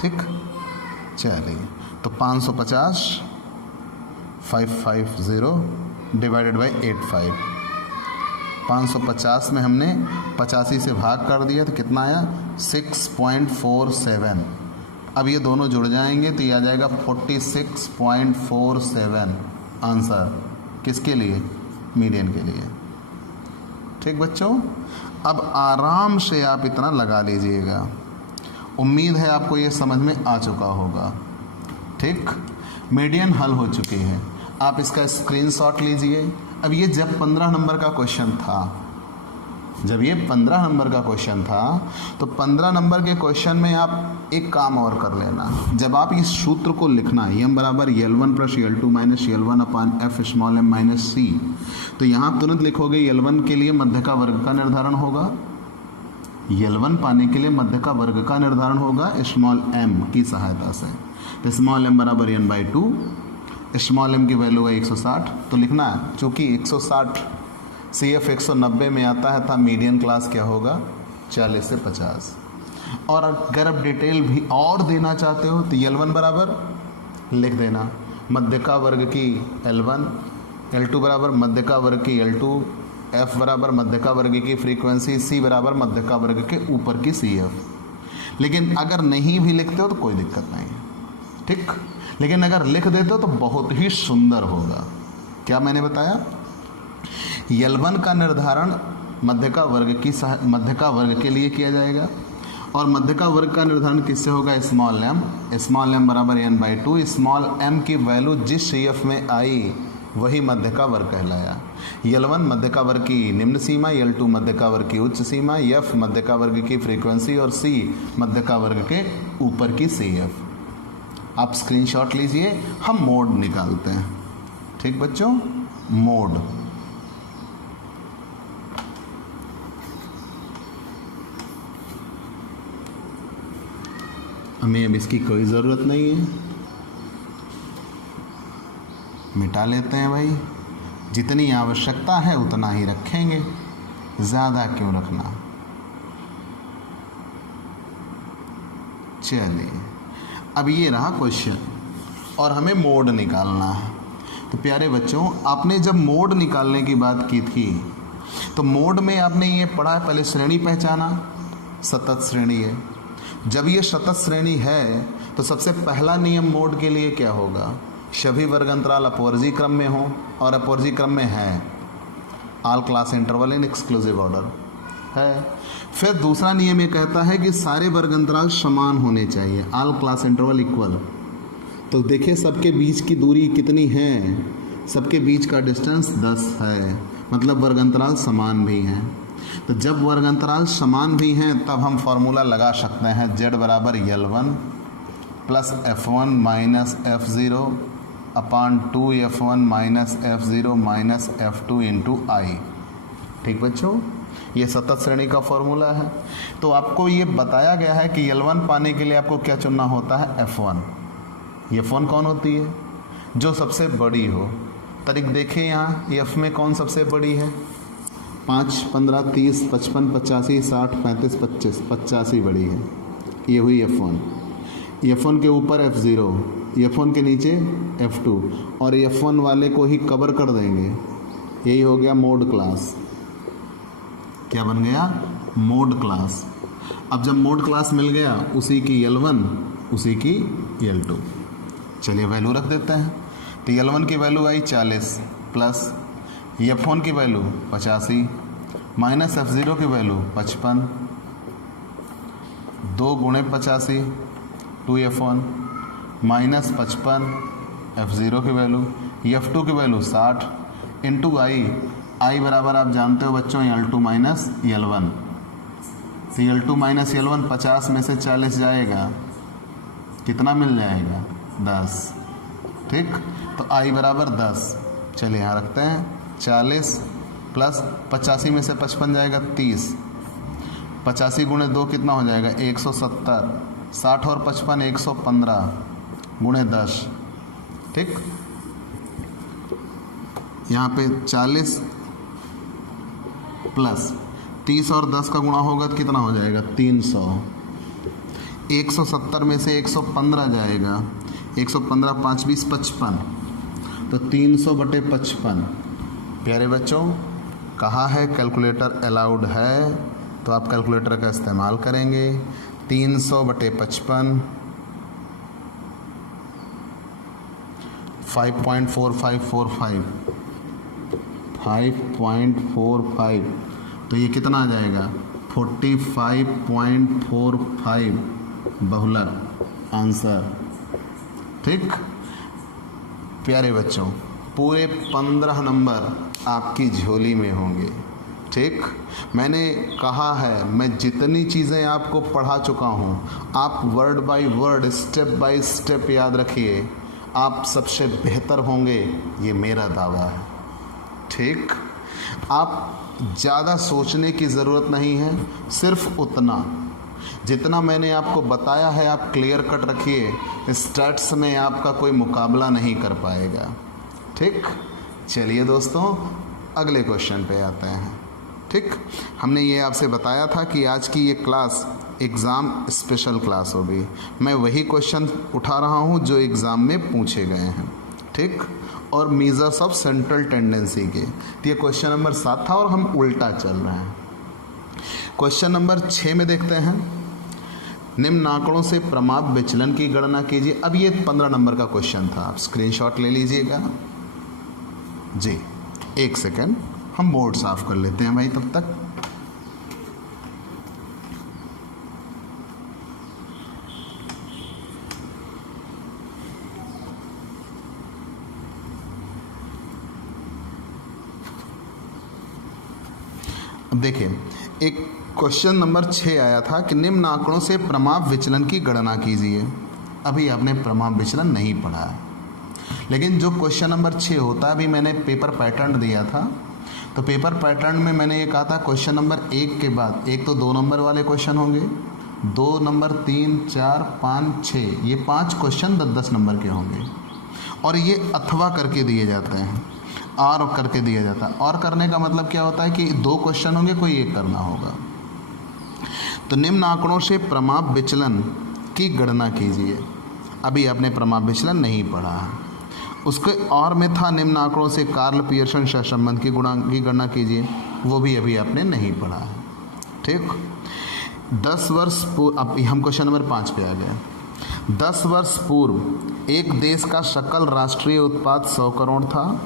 ठीक, चलिए तो 550 550 डिवाइडेड बाई 85। 550 में हमने 85 से भाग कर दिया तो कितना आया? 6.47। अब ये दोनों जुड़ जाएंगे तो ये आ जाएगा 46.47 आंसर। किसके लिए? मीडियन के लिए। ठीक बच्चों, अब आराम से आप इतना लगा लीजिएगा। उम्मीद है आपको ये समझ में आ चुका होगा। ठीक, मीडियन हल हो चुकी है। आप इसका स्क्रीनशॉट लीजिए। अब ये जब 15 नंबर का क्वेश्चन था, जब ये 15 नंबर का क्वेश्चन था तो 15 नंबर के क्वेश्चन में आप एक काम और कर लेना। जब आप इस सूत्र को लिखना m बराबर L1 plus L2 minus L1 अपान F small m minus C, तो यहाँ तुरंत लिखोगे L1 के लिए मध्य का वर्ग का निर्धारण होगा। L1 पाने के लिए मध्य का वर्ग का निर्धारण होगा स्मॉल m की सहायता से। तो स्मॉल m बराबर n/2, स्मॉल m की वैल्यू है 160। तो लिखना है, चूँकि 160 CF 190 में आता है था, मीडियन क्लास क्या होगा? 40 से 50। और अगर आप डिटेल भी और देना चाहते हो तो L1 बराबर लिख देना मध्य का वर्ग की L1, L2 बराबर मध्य का वर्ग की L2, F बराबर मध्य का वर्ग की फ्रीक्वेंसी, C बराबर मध्य का वर्ग के ऊपर की CF। लेकिन अगर नहीं भी लिखते हो तो कोई दिक्कत नहीं, ठीक। लेकिन अगर लिख देते हो तो बहुत ही सुंदर होगा। क्या मैंने बताया? L1 का निर्धारण मध्य का वर्ग के लिए किया जाएगा और मध्य का वर्ग का निर्धारण किससे होगा? स्मॉल m बराबर n/2। स्मॉल m की वैल्यू जिस CF में आई वही मध्य का वर्ग कहलाया। L1 मध्य का वर्ग की निम्न सीमा, L2 मध्य का वर्ग की उच्च सीमा, F मध्य का वर्ग की फ्रीक्वेंसी और C मध्य का वर्ग के ऊपर की CF। आप स्क्रीनशॉट लीजिए, हम मोड निकालते हैं। ठीक बच्चों, मोड। हमें अब इसकी कोई ज़रूरत नहीं है, मिटा लेते हैं भाई। जितनी आवश्यकता है उतना ही रखेंगे, ज़्यादा क्यों रखना। चलिए, अब ये रहा क्वेश्चन और हमें मोड निकालना है। तो प्यारे बच्चों, आपने जब मोड निकालने की बात की थी तो मोड में आपने ये पढ़ा है, पहले श्रेणी पहचाना, सतत श्रेणी है। जब ये सतत श्रेणी है तो सबसे पहला नियम मोड के लिए क्या होगा? सभी वर्ग अंतराल अपवर्जी क्रम में हो, और अपवर्जी क्रम में है, ऑल क्लास इंटरवल इन एक्सक्लूसिव ऑर्डर है। फिर दूसरा नियम ये कहता है कि सारे वर्ग अंतराल समान होने चाहिए, ऑल क्लास इंटरवल इक्वल। तो देखिए सबके बीच की दूरी कितनी है, सबके बीच का डिस्टेंस 10 है, मतलब वर्ग अंतराल समान भी हैं। तो जब वर्ग अंतराल समान भी हैं तब हम फॉर्मूला लगा सकते हैं, z बराबर L1 plus F1 minus F0 upon 2F1 minus F0 minus F2 into I. ठीक बच्चों, ये सतत श्रेणी का फॉर्मूला है। तो आपको ये बताया गया है कि L1 पाने के लिए आपको क्या चुनना होता है? F1। F1 कौन होती है? जो सबसे बड़ी हो। तारीख देखिए यहाँ, F में कौन सबसे बड़ी है? 5, 15, 30, 55, 85, 60, 35, 25, 85 बड़ी है। ये हुई F1। F1 के ऊपर F0, F1 के नीचे F2, और F1 वाले को ही कवर कर देंगे। यही हो गया मोड क्लास। क्या बन गया? Mode class. अब जब मोड क्लास मिल गया, उसी की L1 उसी की L2। चलिए वैल्यू रख देते हैं। तो L1 की वैल्यू आई 40 प्लस F1 की वैल्यू 85 माइनस F0 की वैल्यू 55, 2 गुणे 85 2F1 माइनस 55 F0 की वैल्यू, F2 की वैल्यू 60 इंटू आई बराबर आप जानते हो बच्चों L2 माइनस L1। तो L2 माइनस L1 50 में से 40 जाएगा, कितना मिल जाएगा? 10। ठीक, तो आई बराबर 10। चलिए यहाँ रखते हैं, 40 प्लस 85 में से 55 जाएगा 30, 85 गुणे 2 कितना हो जाएगा? 170, 60 और 55 115 गुणे 10। ठीक, यहाँ पे 40 प्लस 30 और 10 का गुणा होगा तो कितना हो जाएगा? 300। 170 में से 115 जाएगा, 115 5 20 55, तो 300/55। प्यारे बच्चों, कहा है कैलकुलेटर अलाउड है, तो आप कैलकुलेटर का इस्तेमाल करेंगे। 300/55 5.4545 5.45, तो ये कितना आ जाएगा? 45.45 बहुलक आंसर। ठीक, प्यारे बच्चों, पूरे 15 नंबर आपकी झोली में होंगे। ठीक, मैंने कहा है मैं जितनी चीज़ें आपको पढ़ा चुका हूँ, आप word by word step by step याद रखिए, आप सबसे बेहतर होंगे, ये मेरा दावा है। ठीक, आप ज़्यादा सोचने की ज़रूरत नहीं है, सिर्फ उतना जितना मैंने आपको बताया है आप क्लियर कट रखिए। स्टैट्स में आपका कोई मुकाबला नहीं कर पाएगा। ठीक, चलिए दोस्तों अगले क्वेश्चन पे आते हैं। ठीक, हमने ये आपसे बताया था कि आज की ये क्लास एग्ज़ाम स्पेशल क्लास होगी। मैं वही क्वेश्चन उठा रहा हूँ जो एग्ज़ाम में पूछे गए हैं। ठीक, और मेजर्स ऑफ सेंट्रल टेंडेंसी के, तो ये क्वेश्चन नंबर 7 था और हम उल्टा चल रहे हैं। क्वेश्चन नंबर 6 में देखते हैं, निम्न आंकड़ों से प्रमाप विचलन की गणना कीजिए। अब ये 15 नंबर का क्वेश्चन था, आप स्क्रीनशॉट ले लीजिएगा जी। 1 सेकंड, हम बोर्ड साफ कर लेते हैं भाई तब तक। अब देखिए, एक क्वेश्चन नंबर 6 आया था कि निम्न आंकड़ों से प्रमाप विचलन की गणना कीजिए। अभी आपने प्रमाप विचलन नहीं पढ़ा है, लेकिन जो क्वेश्चन नंबर 6 होता है, अभी मैंने पेपर पैटर्न दिया था, तो पेपर पैटर्न में मैंने ये कहा था क्वेश्चन नंबर 1 के बाद एक तो 2 नंबर वाले क्वेश्चन होंगे, 2 नंबर 3 4 5 6, ये 5 क्वेश्चन 10-10 नंबर के होंगे, और ये अथवा करके दिए जाते हैं, और करके दिया जाता है। और करने का मतलब क्या होता है कि 2 क्वेश्चन होंगे, कोई एक करना होगा। तो निम्न आंकड़ों से प्रमाप विचलन की गणना कीजिए। अभी आपने प्रमाण विचलन नहीं पढ़ा है। उसके और में था निम्न आंकड़ों से कार्ल पियर्सन सहसंबंध की गुणांक की गणना कीजिए, वो भी अभी आपने नहीं पढ़ा है। ठीक, 10 वर्ष पूर्व, अब हम क्वेश्चन नंबर 5 पे आ गए। 10 वर्ष पूर्व एक देश का सकल राष्ट्रीय उत्पाद 100 करोड़ था,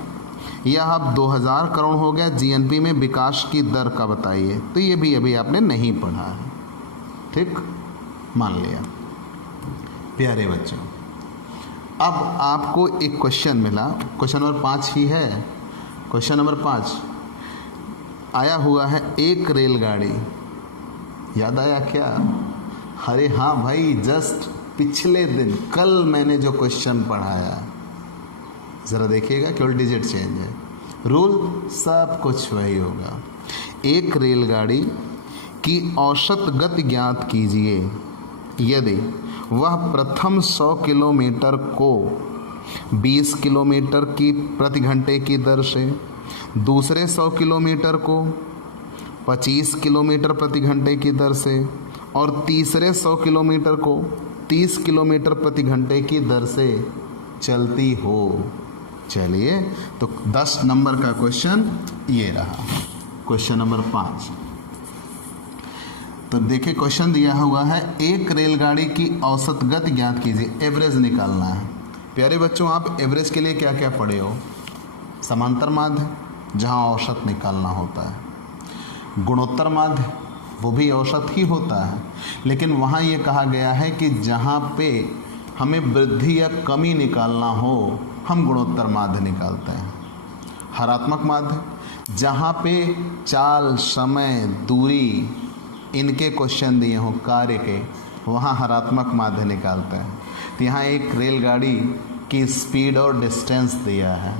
यह अब 2000 करोड़ हो गया। जीएनपी में विकास की दर का बताइए। तो ये भी अभी आपने नहीं पढ़ा है। ठीक, मान लिया। प्यारे बच्चों, अब आपको एक क्वेश्चन मिला, क्वेश्चन नंबर 5 ही है। क्वेश्चन नंबर 5 आया हुआ है, एक रेलगाड़ी, याद आया क्या? अरे हाँ भाई, जस्ट पिछले दिन कल मैंने जो क्वेश्चन पढ़ाया, ज़रा देखिएगा, केवल डिजिट चेंज है, रूल सब कुछ वही होगा। एक रेलगाड़ी की औसत गति ज्ञात कीजिए यदि वह प्रथम 100 किलोमीटर को 20 किलोमीटर की प्रति घंटे की दर से, दूसरे 100 किलोमीटर को 25 किलोमीटर प्रति घंटे की दर से और तीसरे 100 किलोमीटर को 30 किलोमीटर प्रति घंटे की दर से चलती हो। चलिए, तो 10 नंबर का क्वेश्चन ये रहा, क्वेश्चन नंबर 5। तो देखिए, क्वेश्चन दिया हुआ है, एक रेलगाड़ी की औसत गति ज्ञात कीजिए, एवरेज निकालना है। प्यारे बच्चों, आप एवरेज के लिए क्या क्या पढ़े हो? समांतर माध्य, जहाँ औसत निकालना होता है। गुणोत्तर माध्य, वो भी औसत ही होता है, लेकिन वहाँ ये कहा गया है कि जहाँ पे हमें वृद्धि या कमी निकालना हो, हम गुणोत्तर माध्य निकालते हैं। हरात्मक माध्य, जहाँ पे चाल, समय, दूरी, इनके क्वेश्चन दिए हों कार्य के, वहाँ हरात्मक माध्य निकालते हैं। तो यहाँ एक रेलगाड़ी की स्पीड और डिस्टेंस दिया है,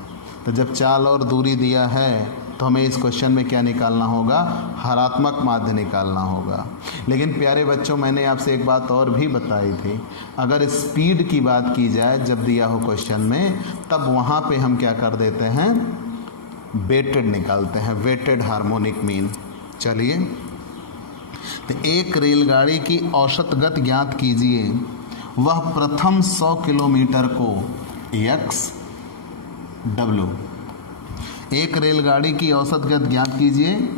तो जब चाल और दूरी दिया है तो हमें इस क्वेश्चन में क्या निकालना होगा? हरात्मक माध्य निकालना होगा। लेकिन प्यारे बच्चों, मैंने आपसे एक बात और भी बताई थी, अगर स्पीड की बात की जाए जब दिया हो क्वेश्चन में, तब वहाँ पे हम क्या कर देते हैं? वेटेड निकालते हैं, वेटेड हार्मोनिक मीन। चलिए, तो एक रेलगाड़ी की औसत गति ज्ञात कीजिए, वह प्रथम 100 किलोमीटर को x w, एक रेलगाड़ी की औसत गति ज्ञात कीजिए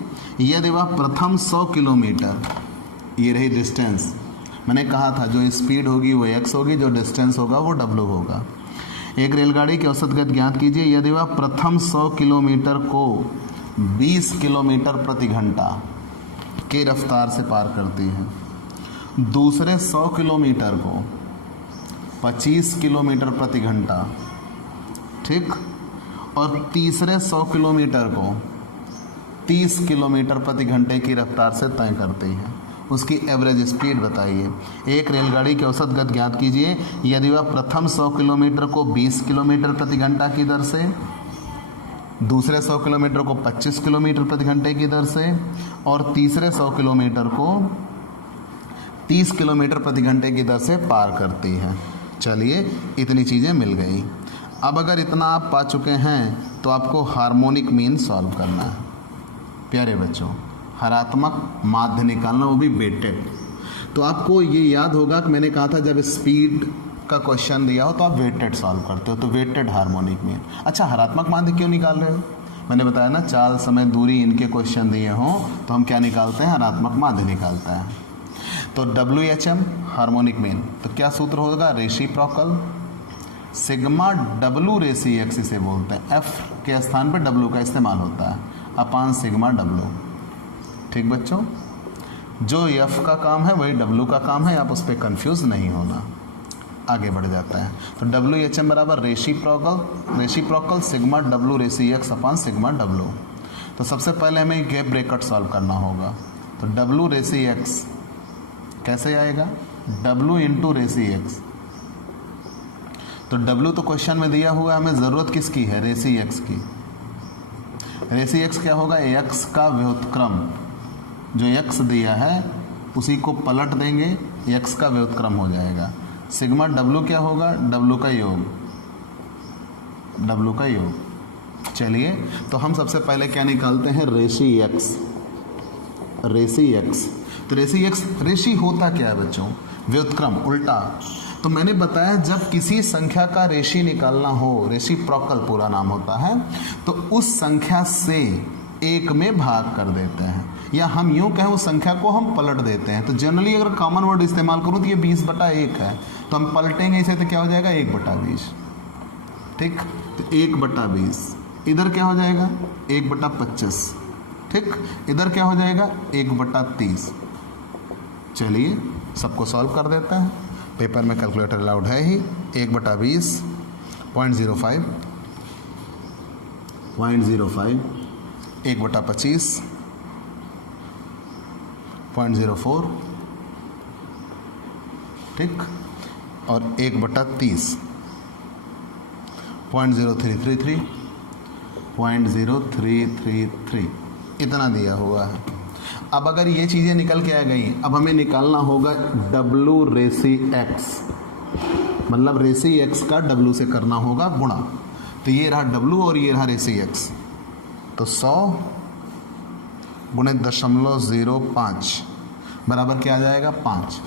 यदि वह प्रथम 100 किलोमीटर, ये रही डिस्टेंस, मैंने कहा था जो स्पीड होगी वो x होगी, जो डिस्टेंस होगा वो w होगा। एक रेलगाड़ी की औसत गति ज्ञात कीजिए यदि वह प्रथम 100 किलोमीटर को 20 किलोमीटर प्रति घंटा की रफ्तार से पार करती है, दूसरे 100 किलोमीटर को 25 किलोमीटर प्रति घंटा, ठीक, और तीसरे 100 किलोमीटर को 30 किलोमीटर प्रति घंटे की रफ्तार से तय करती है। उसकी एवरेज स्पीड बताइए। एक रेलगाड़ी की औसत गति ज्ञात कीजिए यदि वह प्रथम 100 किलोमीटर को 20 किलोमीटर प्रति घंटा की दर से, दूसरे 100 किलोमीटर को 25 किलोमीटर प्रति घंटे की दर से और तीसरे 100 किलोमीटर को 30 किलोमीटर प्रति घंटे की दर से पार करती है। चलिए, इतनी चीज़ें मिल गई। अब अगर इतना आप पा चुके हैं तो आपको हार्मोनिक मीन सॉल्व करना है। प्यारे बच्चों, हरात्मक माध्य निकालना, वो भी वेटेड। तो आपको ये याद होगा कि मैंने कहा था जब स्पीड का क्वेश्चन दिया हो तो आप वेटेड सॉल्व करते हो, तो वेटेड हार्मोनिक मीन। अच्छा, हरात्मक माध्य क्यों निकाल रहे हो? मैंने बताया ना, चाल, समय, दूरी, इनके क्वेश्चन दिए हों तो हम क्या निकालते हैं? हरात्मक माध्य निकालते हैं। तो WHM हार्मोनिक मीन, तो क्या सूत्र होगा? रेसिप्रोकल सिग्मा W रेसी एक्स इसे बोलते हैं। F के स्थान पर W का इस्तेमाल होता है, अपान सिग्मा W। ठीक बच्चों, जो F का काम है वही W का काम है, आप उस पर कन्फ्यूज़ नहीं होना। आगे बढ़ जाता है, तो WHM बराबर रेसिप्रोकल सिग्मा W रेसी एक्स अपान सिग्मा W। तो सबसे पहले हमें गैप ब्रैकेट सॉल्व करना होगा। तो W रेसी एक्स कैसे आएगा? W इंटू रेसी एक्स। तो W तो क्वेश्चन में दिया हुआ है, हमें ज़रूरत किसकी है? रेसी एक्स की। रेसी एक्स क्या होगा? x का व्युत्क्रम, जो x दिया है उसी को पलट देंगे, x का व्युत्क्रम हो जाएगा। सिग्मा W क्या होगा? W का योग, W का योग। चलिए, तो हम सबसे पहले क्या निकालते हैं? रेसी एक्स। रेसी एक्स, तो रेसी एक्स, रेसी होता क्या है बच्चों? व्युत्क्रम उल्टा। तो मैंने बताया जब किसी संख्या का रेशी निकालना हो, रेसिप्रोकल पूरा नाम होता है, तो उस संख्या से एक में भाग कर देते हैं, या हम यूं कहें उस संख्या को हम पलट देते हैं। तो जनरली अगर कॉमन वर्ड इस्तेमाल करूं तो ये 20/1 है, तो हम पलटेंगे इसे तो क्या हो जाएगा 1/20। ठीक, तो 1/20 इधर क्या हो जाएगा 1/25। ठीक, इधर क्या हो जाएगा 1/30। चलिए सबको सॉल्व कर देते हैं, पेपर में कैलकुलेटर अलाउड है ही। 1/20 0.05, 1/25 0.04, ठीक, और 1/30 0.0333, 0.0333 इतना दिया हुआ है। अब अगर ये चीज़ें निकल के आ गई, अब हमें निकालना होगा W रेसी x, मतलब रेसी x का W से करना होगा गुणा। तो ये रहा W और ये रहा रेसी x, तो 100 गुणे 0.05 बराबर क्या आ जाएगा 5।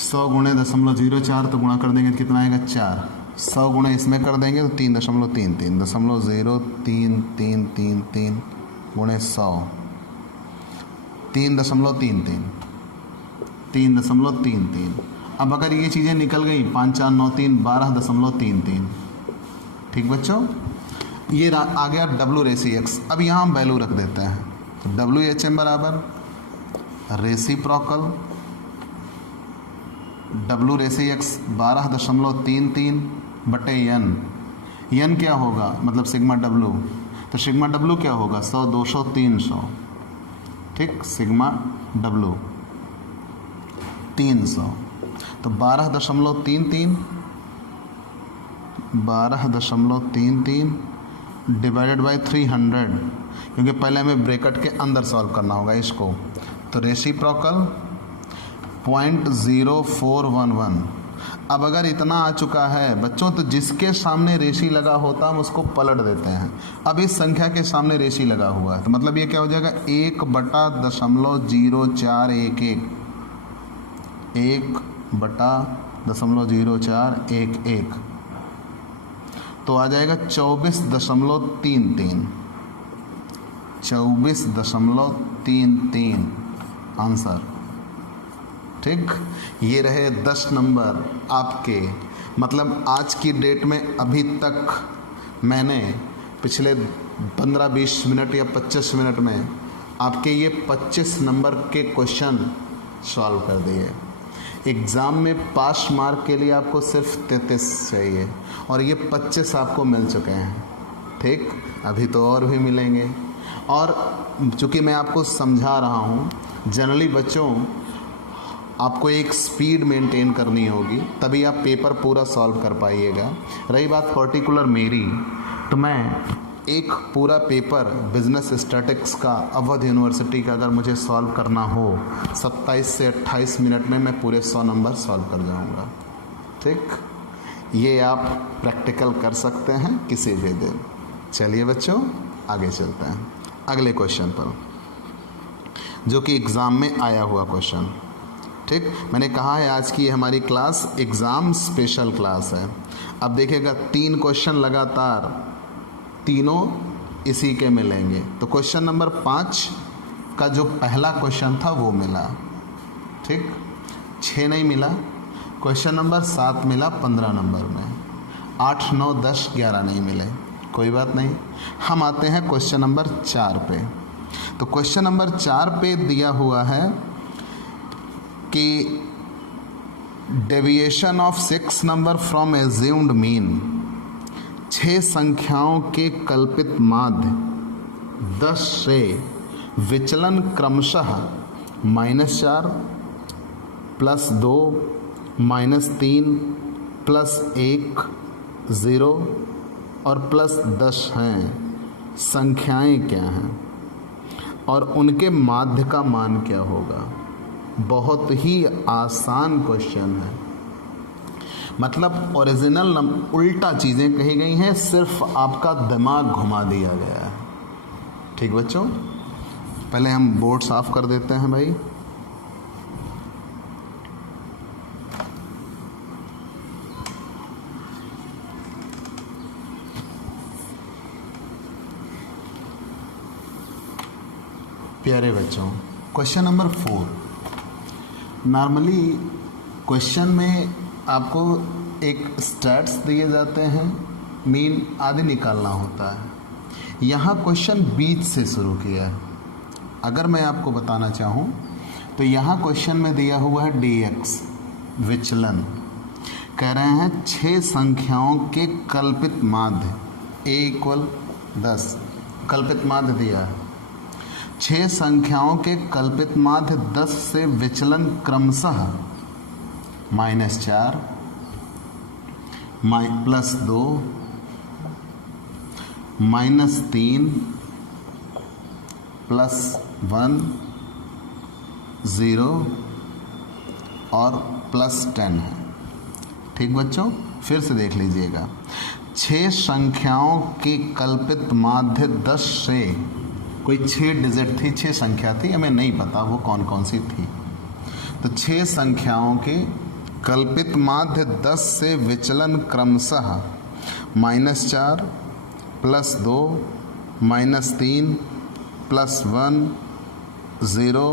100 गुणे 0.04 तो गुणा कर देंगे तो कितना आएगा 4। 100 गुणे इसमें कर देंगे तो 3.33, 0.0333 गुणे 100, 3.33, 3.33। अब अगर ये चीज़ें निकल गई 5 4 9 3 12.33। ठीक बच्चों, ये आ गया W रेसी x। अब यहाँ हम वैल्यू रख देते हैं, तो WHM बराबर रेसिप्रोकल W रेसी x 12.33 बटे n। n क्या होगा मतलब सिग्मा W, तो सिग्मा W क्या होगा 100 200 300। ठीक, सिग्मा W 300, तो 12.33 डिवाइडेड बाय 300, क्योंकि पहले हमें ब्रैकेट के अंदर सॉल्व करना होगा इसको। तो रेसिप्रोकल 0.0411। अब अगर इतना आ चुका है बच्चों, तो जिसके सामने रेशी लगा होता हम उसको पलट देते हैं। अब इस संख्या के सामने रेशी लगा हुआ है, तो मतलब ये क्या हो जाएगा 1/0411, 1/0411, तो आ जाएगा 24.33, 24.33 आंसर। ठीक, ये रहे 10 नंबर आपके। मतलब आज की डेट में अभी तक मैंने पिछले 15-20 मिनट या 25 मिनट में आपके ये 25 नंबर के क्वेश्चन सॉल्व कर दिए। एग्ज़ाम में पास मार्क के लिए आपको सिर्फ 33 चाहिए और ये 25 आपको मिल चुके हैं। ठीक, अभी तो और भी मिलेंगे। और चूँकि मैं आपको समझा रहा हूँ, जनरली बच्चों आपको एक स्पीड मेंटेन करनी होगी, तभी आप पेपर पूरा सॉल्व कर पाइएगा। रही बात पर्टिकुलर मेरी, तो मैं एक पूरा पेपर बिजनेस स्टैटिक्स का अवध यूनिवर्सिटी का अगर मुझे सॉल्व करना हो 27 से 28 मिनट में मैं पूरे 100 नंबर सॉल्व कर जाऊंगा। ठीक, ये आप प्रैक्टिकल कर सकते हैं किसी भी दिन। चलिए बच्चों आगे चलते हैं अगले क्वेश्चन पर, जो कि एग्ज़ाम में आया हुआ क्वेश्चन। ठीक, मैंने कहा है आज की हमारी क्लास एग्ज़ाम स्पेशल क्लास है। अब देखिएगा 3 क्वेश्चन लगातार, तीनों इसी के मिलेंगे। तो क्वेश्चन नंबर 5 का जो पहला क्वेश्चन था वो मिला। ठीक, 6 नहीं मिला। क्वेश्चन नंबर 7 मिला 15 नंबर में। 8 9 10 11 नहीं मिले, कोई बात नहीं। हम आते हैं क्वेश्चन नंबर 4 पे। तो क्वेश्चन नंबर 4 पे दिया हुआ है कि deviation of 6 number from assumed mean, 6 संख्याओं के कल्पित माध्य 10 से विचलन क्रमशः -4 +2 -3 +1 0 और +10 हैं। संख्याएं क्या हैं और उनके माध्य का मान क्या होगा। बहुत ही आसान क्वेश्चन है, मतलब ओरिजिनल उल्टा चीज़ें कही गई हैं, सिर्फ आपका दिमाग घुमा दिया गया है। ठीक बच्चों, पहले हम बोर्ड साफ कर देते हैं भाई। प्यारे बच्चों, क्वेश्चन नंबर 4। नॉर्मली क्वेश्चन में आपको एक स्टैट्स दिए जाते हैं, मीन आदि निकालना होता है। यहाँ क्वेश्चन बीच से शुरू किया है। अगर मैं आपको बताना चाहूँ तो यहाँ क्वेश्चन में दिया हुआ है dx विचलन। कह रहे हैं 6 संख्याओं के कल्पित माध्य a = 10। कल्पित माध्य दिया है। 6 संख्याओं के कल्पित माध्य 10 से विचलन क्रमशः -4 +2 -3 +1 0 और +10 है। ठीक बच्चों, फिर से देख लीजिएगा। 6 संख्याओं के कल्पित माध्य 10 से, कोई 6 डिजिट थी, 6 संख्या थी, हमें नहीं पता वो कौन कौन सी थी। तो 6 संख्याओं के कल्पित माध्य 10 से विचलन क्रमशः -4 +2 -3 +1 0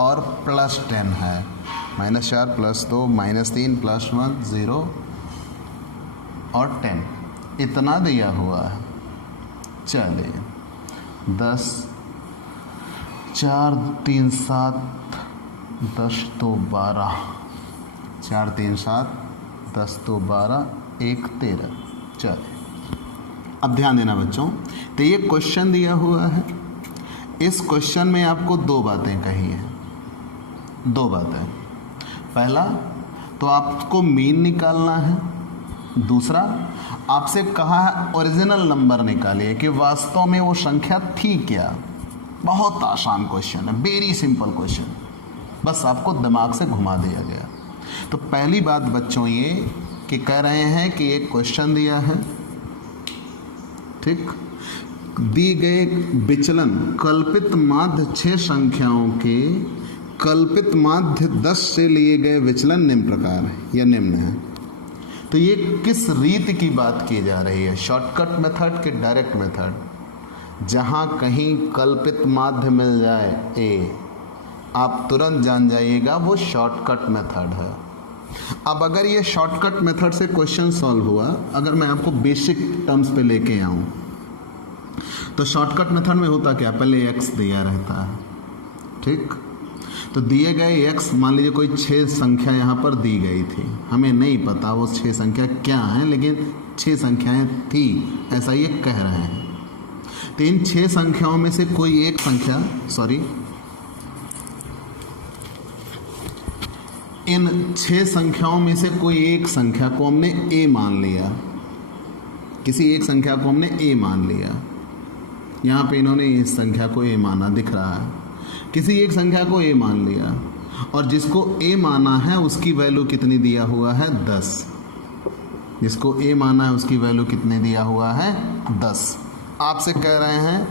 और +10 है। -4 +2 -3 +1 0 और 10, इतना दिया हुआ है। चलिए 10 4 3 7 10 तो 12, 4 3 7 10 तो 12 1 13। चलिए अब ध्यान देना बच्चों, तो ये क्वेश्चन दिया हुआ है। इस क्वेश्चन में आपको 2 बातें कही हैं, 2 बातें। पहला तो आपको मीन निकालना है, दूसरा आपसे कहा है ओरिजिनल नंबर निकालिए कि वास्तव में वो संख्या थी क्या। बहुत आसान क्वेश्चन है, वेरी सिंपल क्वेश्चन, बस आपको दिमाग से घुमा दिया गया। तो पहली बात बच्चों ये कि कह रहे हैं कि एक क्वेश्चन दिया है, ठीक, दी गए विचलन कल्पित माध्य 6 संख्याओं के कल्पित माध्य 10 से लिए गए विचलन निम्न प्रकार है या निम्न है। तो ये किस रीत की बात की जा रही है, शॉर्टकट मेथड कि डायरेक्ट मेथड। जहाँ कहीं कल्पित माध्य मिल जाए ए, आप तुरंत जान जाइएगा वो शॉर्टकट मेथड है। अब अगर ये शॉर्टकट मेथड से क्वेश्चन सॉल्व हुआ, अगर मैं आपको बेसिक टर्म्स पे लेके आऊँ तो शॉर्टकट मेथड में होता क्या, पहले x दिया रहता है, ठीक। तो दिए गए x, मान लीजिए कोई 6 संख्या यहाँ पर दी गई थी, हमें नहीं पता वो 6 संख्या क्या हैं, लेकिन 6 संख्याएं थी ऐसा ये कह रहे हैं। तो इन 6 संख्याओं में से कोई एक संख्या, इन 6 संख्याओं में से कोई एक संख्या को हमने a मान लिया, किसी एक संख्या को हमने a मान लिया। यहाँ पे इन्होंने इस संख्या को a माना, दिख रहा है। किसी एक संख्या को a मान लिया और जिसको a माना है उसकी वैल्यू कितनी दिया हुआ है, 10। जिसको a माना है उसकी वैल्यू कितने दिया हुआ है, 10। आपसे कह रहे हैं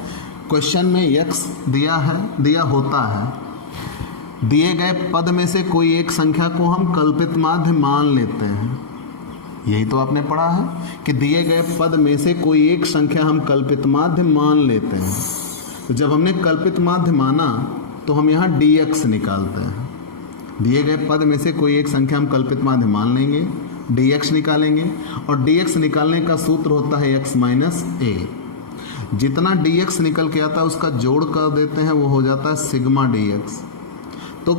क्वेश्चन में x दिया होता है, दिए गए पद में से कोई एक संख्या को हम कल्पित माध्य मान लेते हैं। यही तो आपने पढ़ा है कि दिए गए पद में से कोई एक संख्या हम कल्पित माध्य मान लेते हैं। तो जब हमने कल्पित माध्य माना तो हम यहाँ dx निकालते हैं। दिए गए पद में से कोई एक संख्या हम कल्पित माध्य मान लेंगे, dx निकालेंगे, और dx निकालने का सूत्र होता है x - a। जितना dx निकल के आता है उसका जोड़ कर देते हैं, वो हो जाता है सिग्मा dx। तो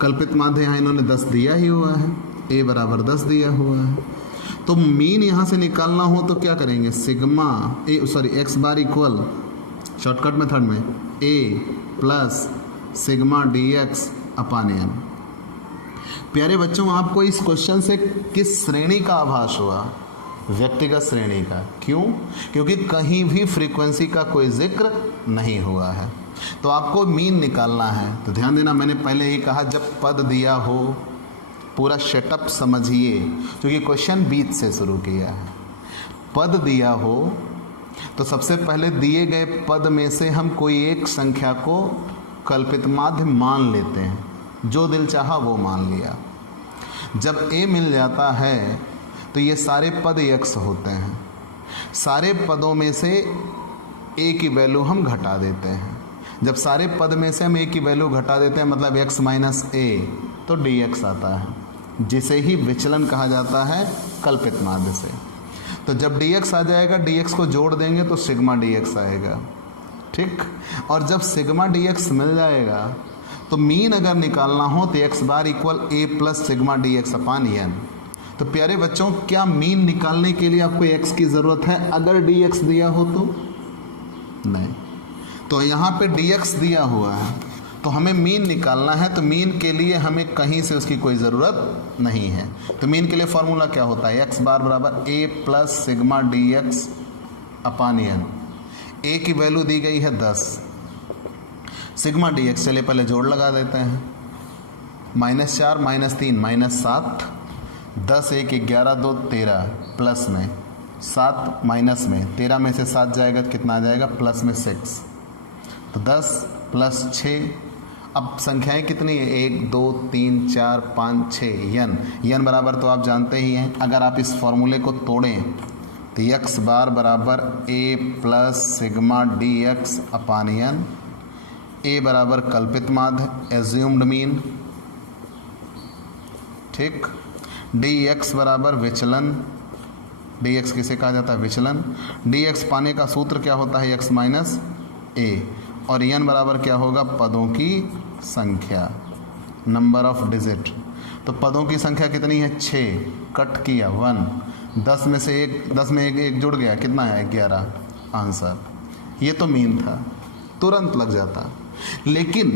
कल्पित माध्य यहाँ इन्होंने 10 दिया ही हुआ है, a = 10 दिया हुआ है। तो मीन यहाँ से निकालना हो तो क्या करेंगे, x बार इक्वल शॉर्टकट मेथड में a + सिग्मा dx/n। प्यारे बच्चों, आपको इस क्वेश्चन से किस श्रेणी का आभास हुआ, व्यक्तिगत श्रेणी का। क्यों? क्योंकि कहीं भी फ्रीक्वेंसी का कोई जिक्र नहीं हुआ है। तो आपको मीन निकालना है। तो ध्यान देना, मैंने पहले ही कहा जब पद दिया हो, पूरा सेटअप समझिए, क्योंकि क्वेश्चन बीच से शुरू किया है। पद दिया हो तो सबसे पहले दिए गए पद में से हम कोई एक संख्या को कल्पित माध्य मान लेते हैं, जो दिल चाहा वो मान लिया। जब a मिल जाता है तो ये सारे पद x होते हैं। सारे पदों में से a की वैल्यू हम घटा देते हैं। जब सारे पद में से हम a की वैल्यू घटा देते हैं मतलब x माइनस a, तो dx आता है, जिसे ही विचलन कहा जाता है कल्पित माध्य से। तो जब dx आ जाएगा, dx को जोड़ देंगे तो सिग्मा dx आएगा, ठीक। और जब सिग्मा dx मिल जाएगा तो मीन अगर निकालना हो तो x bar equal a plus sigma dx upon n। तो प्यारे बच्चों, क्या मीन निकालने के लिए आपको x की ज़रूरत है अगर dx दिया हो तो? नहीं। तो यहाँ पे dx दिया हुआ है तो हमें मीन निकालना है, तो मीन के लिए हमें कहीं से उसकी कोई ज़रूरत नहीं है। तो मीन के लिए फॉर्मूला क्या होता है? x बार बराबर a plus sigma dx upon n। a की वैल्यू दी गई है 10, सिग्मा dx, चलिए पहले जोड़ लगा देते हैं। -4 -3 -7, 10 1 11 2 13 प्लस में 7 माइनस में 13 में से 7 जाएगा तो कितना आ जाएगा? प्लस में 6, तो 10 प्लस 6। अब संख्याएं कितनी है? 1 2 3 4 5 6 n बराबर तो आप जानते ही हैं। अगर आप इस फॉर्मूले को तोड़ें तो x बार बराबर a plus sigma dx upon n, a बराबर कल्पित माध्य एज्यूम्ड मीन, ठीक। dx बराबर विचलन, dx किसे कहा जाता है? विचलन। dx पाने का सूत्र क्या होता है? x माइनस a, और n बराबर क्या होगा? पदों की संख्या, नंबर ऑफ डिजिट। तो पदों की संख्या कितनी है? 6, कट किया 1, 10 में से 1, 10 में एक जुड़ गया, कितना है? 11, आंसर। ये तो मीन था, तुरंत लग जाता। लेकिन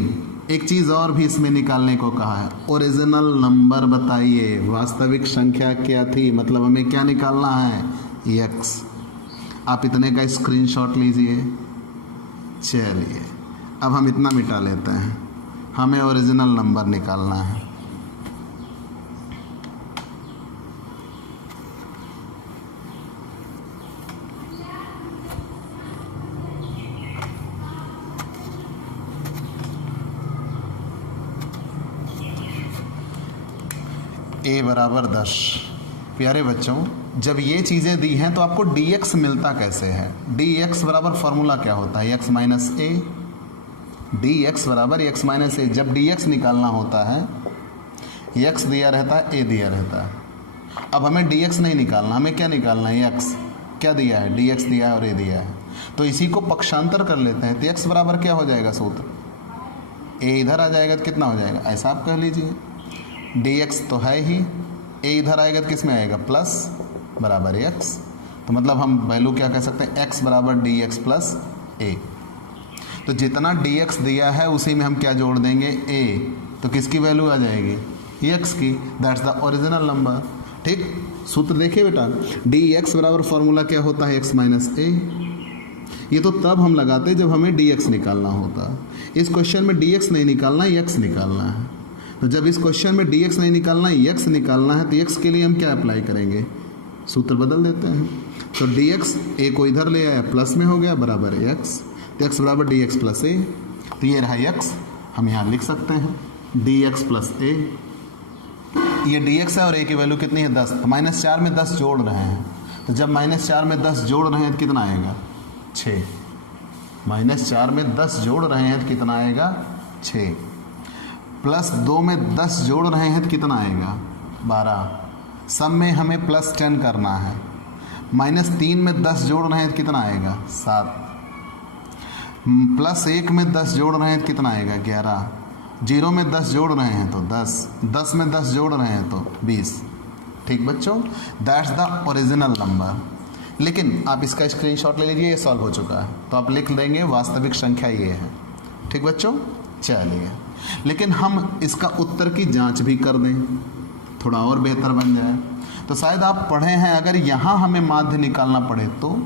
एक चीज़ और भी इसमें निकालने को कहा है, ओरिजिनल नंबर बताइए, वास्तविक संख्या क्या थी, मतलब हमें क्या निकालना है? x। आप इतने का स्क्रीनशॉट लीजिए। चलिए अब हम इतना मिटा लेते हैं, हमें ओरिजिनल नंबर निकालना है। a बराबर 10। प्यारे बच्चों, जब ये चीज़ें दी हैं तो आपको dx मिलता कैसे है? dx बराबर फॉर्मूला क्या होता है? x माइनस a, dx बराबर x माइनस a। जब dx निकालना होता है, x दिया रहता है, a दिया रहता है। अब हमें dx नहीं निकालना, हमें क्या निकालना है? x क्या दिया है? dx दिया है और a दिया है, तो इसी को पक्षांतर कर लेते हैं। तो x बराबर क्या हो जाएगा सूत्र? a इधर आ जाएगा तो कितना हो जाएगा? ऐसा आप कह लीजिए, dx तो है ही, a इधर आएगा तो किस में आएगा? प्लस बराबर x। तो मतलब हम वैल्यू क्या कह सकते हैं? x बराबर dx प्लस a। तो जितना dx दिया है उसी में हम क्या जोड़ देंगे? a। तो किसकी वैल्यू आ जाएगी? x की। दैट्स द ओरिजिनल नंबर, ठीक। सूत्र देखिए बेटा, dx बराबर फॉर्मूला क्या होता है? x minus a। ये तो तब हम लगाते जब हमें dx निकालना होता। इस क्वेश्चन में dx नहीं निकालना, x निकालना है। तो जब इस क्वेश्चन में dx नहीं निकालना है, x निकालना है, तो x के लिए हम क्या अप्लाई करेंगे? सूत्र बदल देते हैं। तो dx, a को इधर ले आया, प्लस में हो गया, बराबर x। तो x बराबर dx प्लस a। तो ये रहा x, हम यहाँ लिख सकते हैं dx प्लस a। ये dx है और a की वैल्यू कितनी है? 10। तो -4 में 10 जोड़ रहे हैं, तो जब -4 में 10 जोड़ रहे हैं तो कितना आएगा? 6। -4 में 10 जोड़ रहे हैं तो कितना आएगा? 6। प्लस 2 में 10 जोड़ रहे हैं तो कितना आएगा? 12। सब में हमें +10 करना है। -3 में 10 जोड़ रहे हैं तो कितना आएगा? 7। +1 में 10 जोड़ रहे हैं तो कितना आएगा? 11। 0 में 10 जोड़ रहे हैं तो 10, 10 में 10 जोड़ रहे हैं तो 20। ठीक बच्चों, दैट्स द ओरिजिनल नंबर। लेकिन आप इसका स्क्रीनशॉट ले लीजिए, ये सॉल्व हो चुका है, तो आप लिख देंगे वास्तविक संख्या ये है। ठीक बच्चों, चलिए, लेकिन हम इसका उत्तर की जांच भी कर दें, थोड़ा और बेहतर बन जाए। तो शायद आप पढ़े हैं, अगर यहाँ हमें माध्य निकालना पड़े तो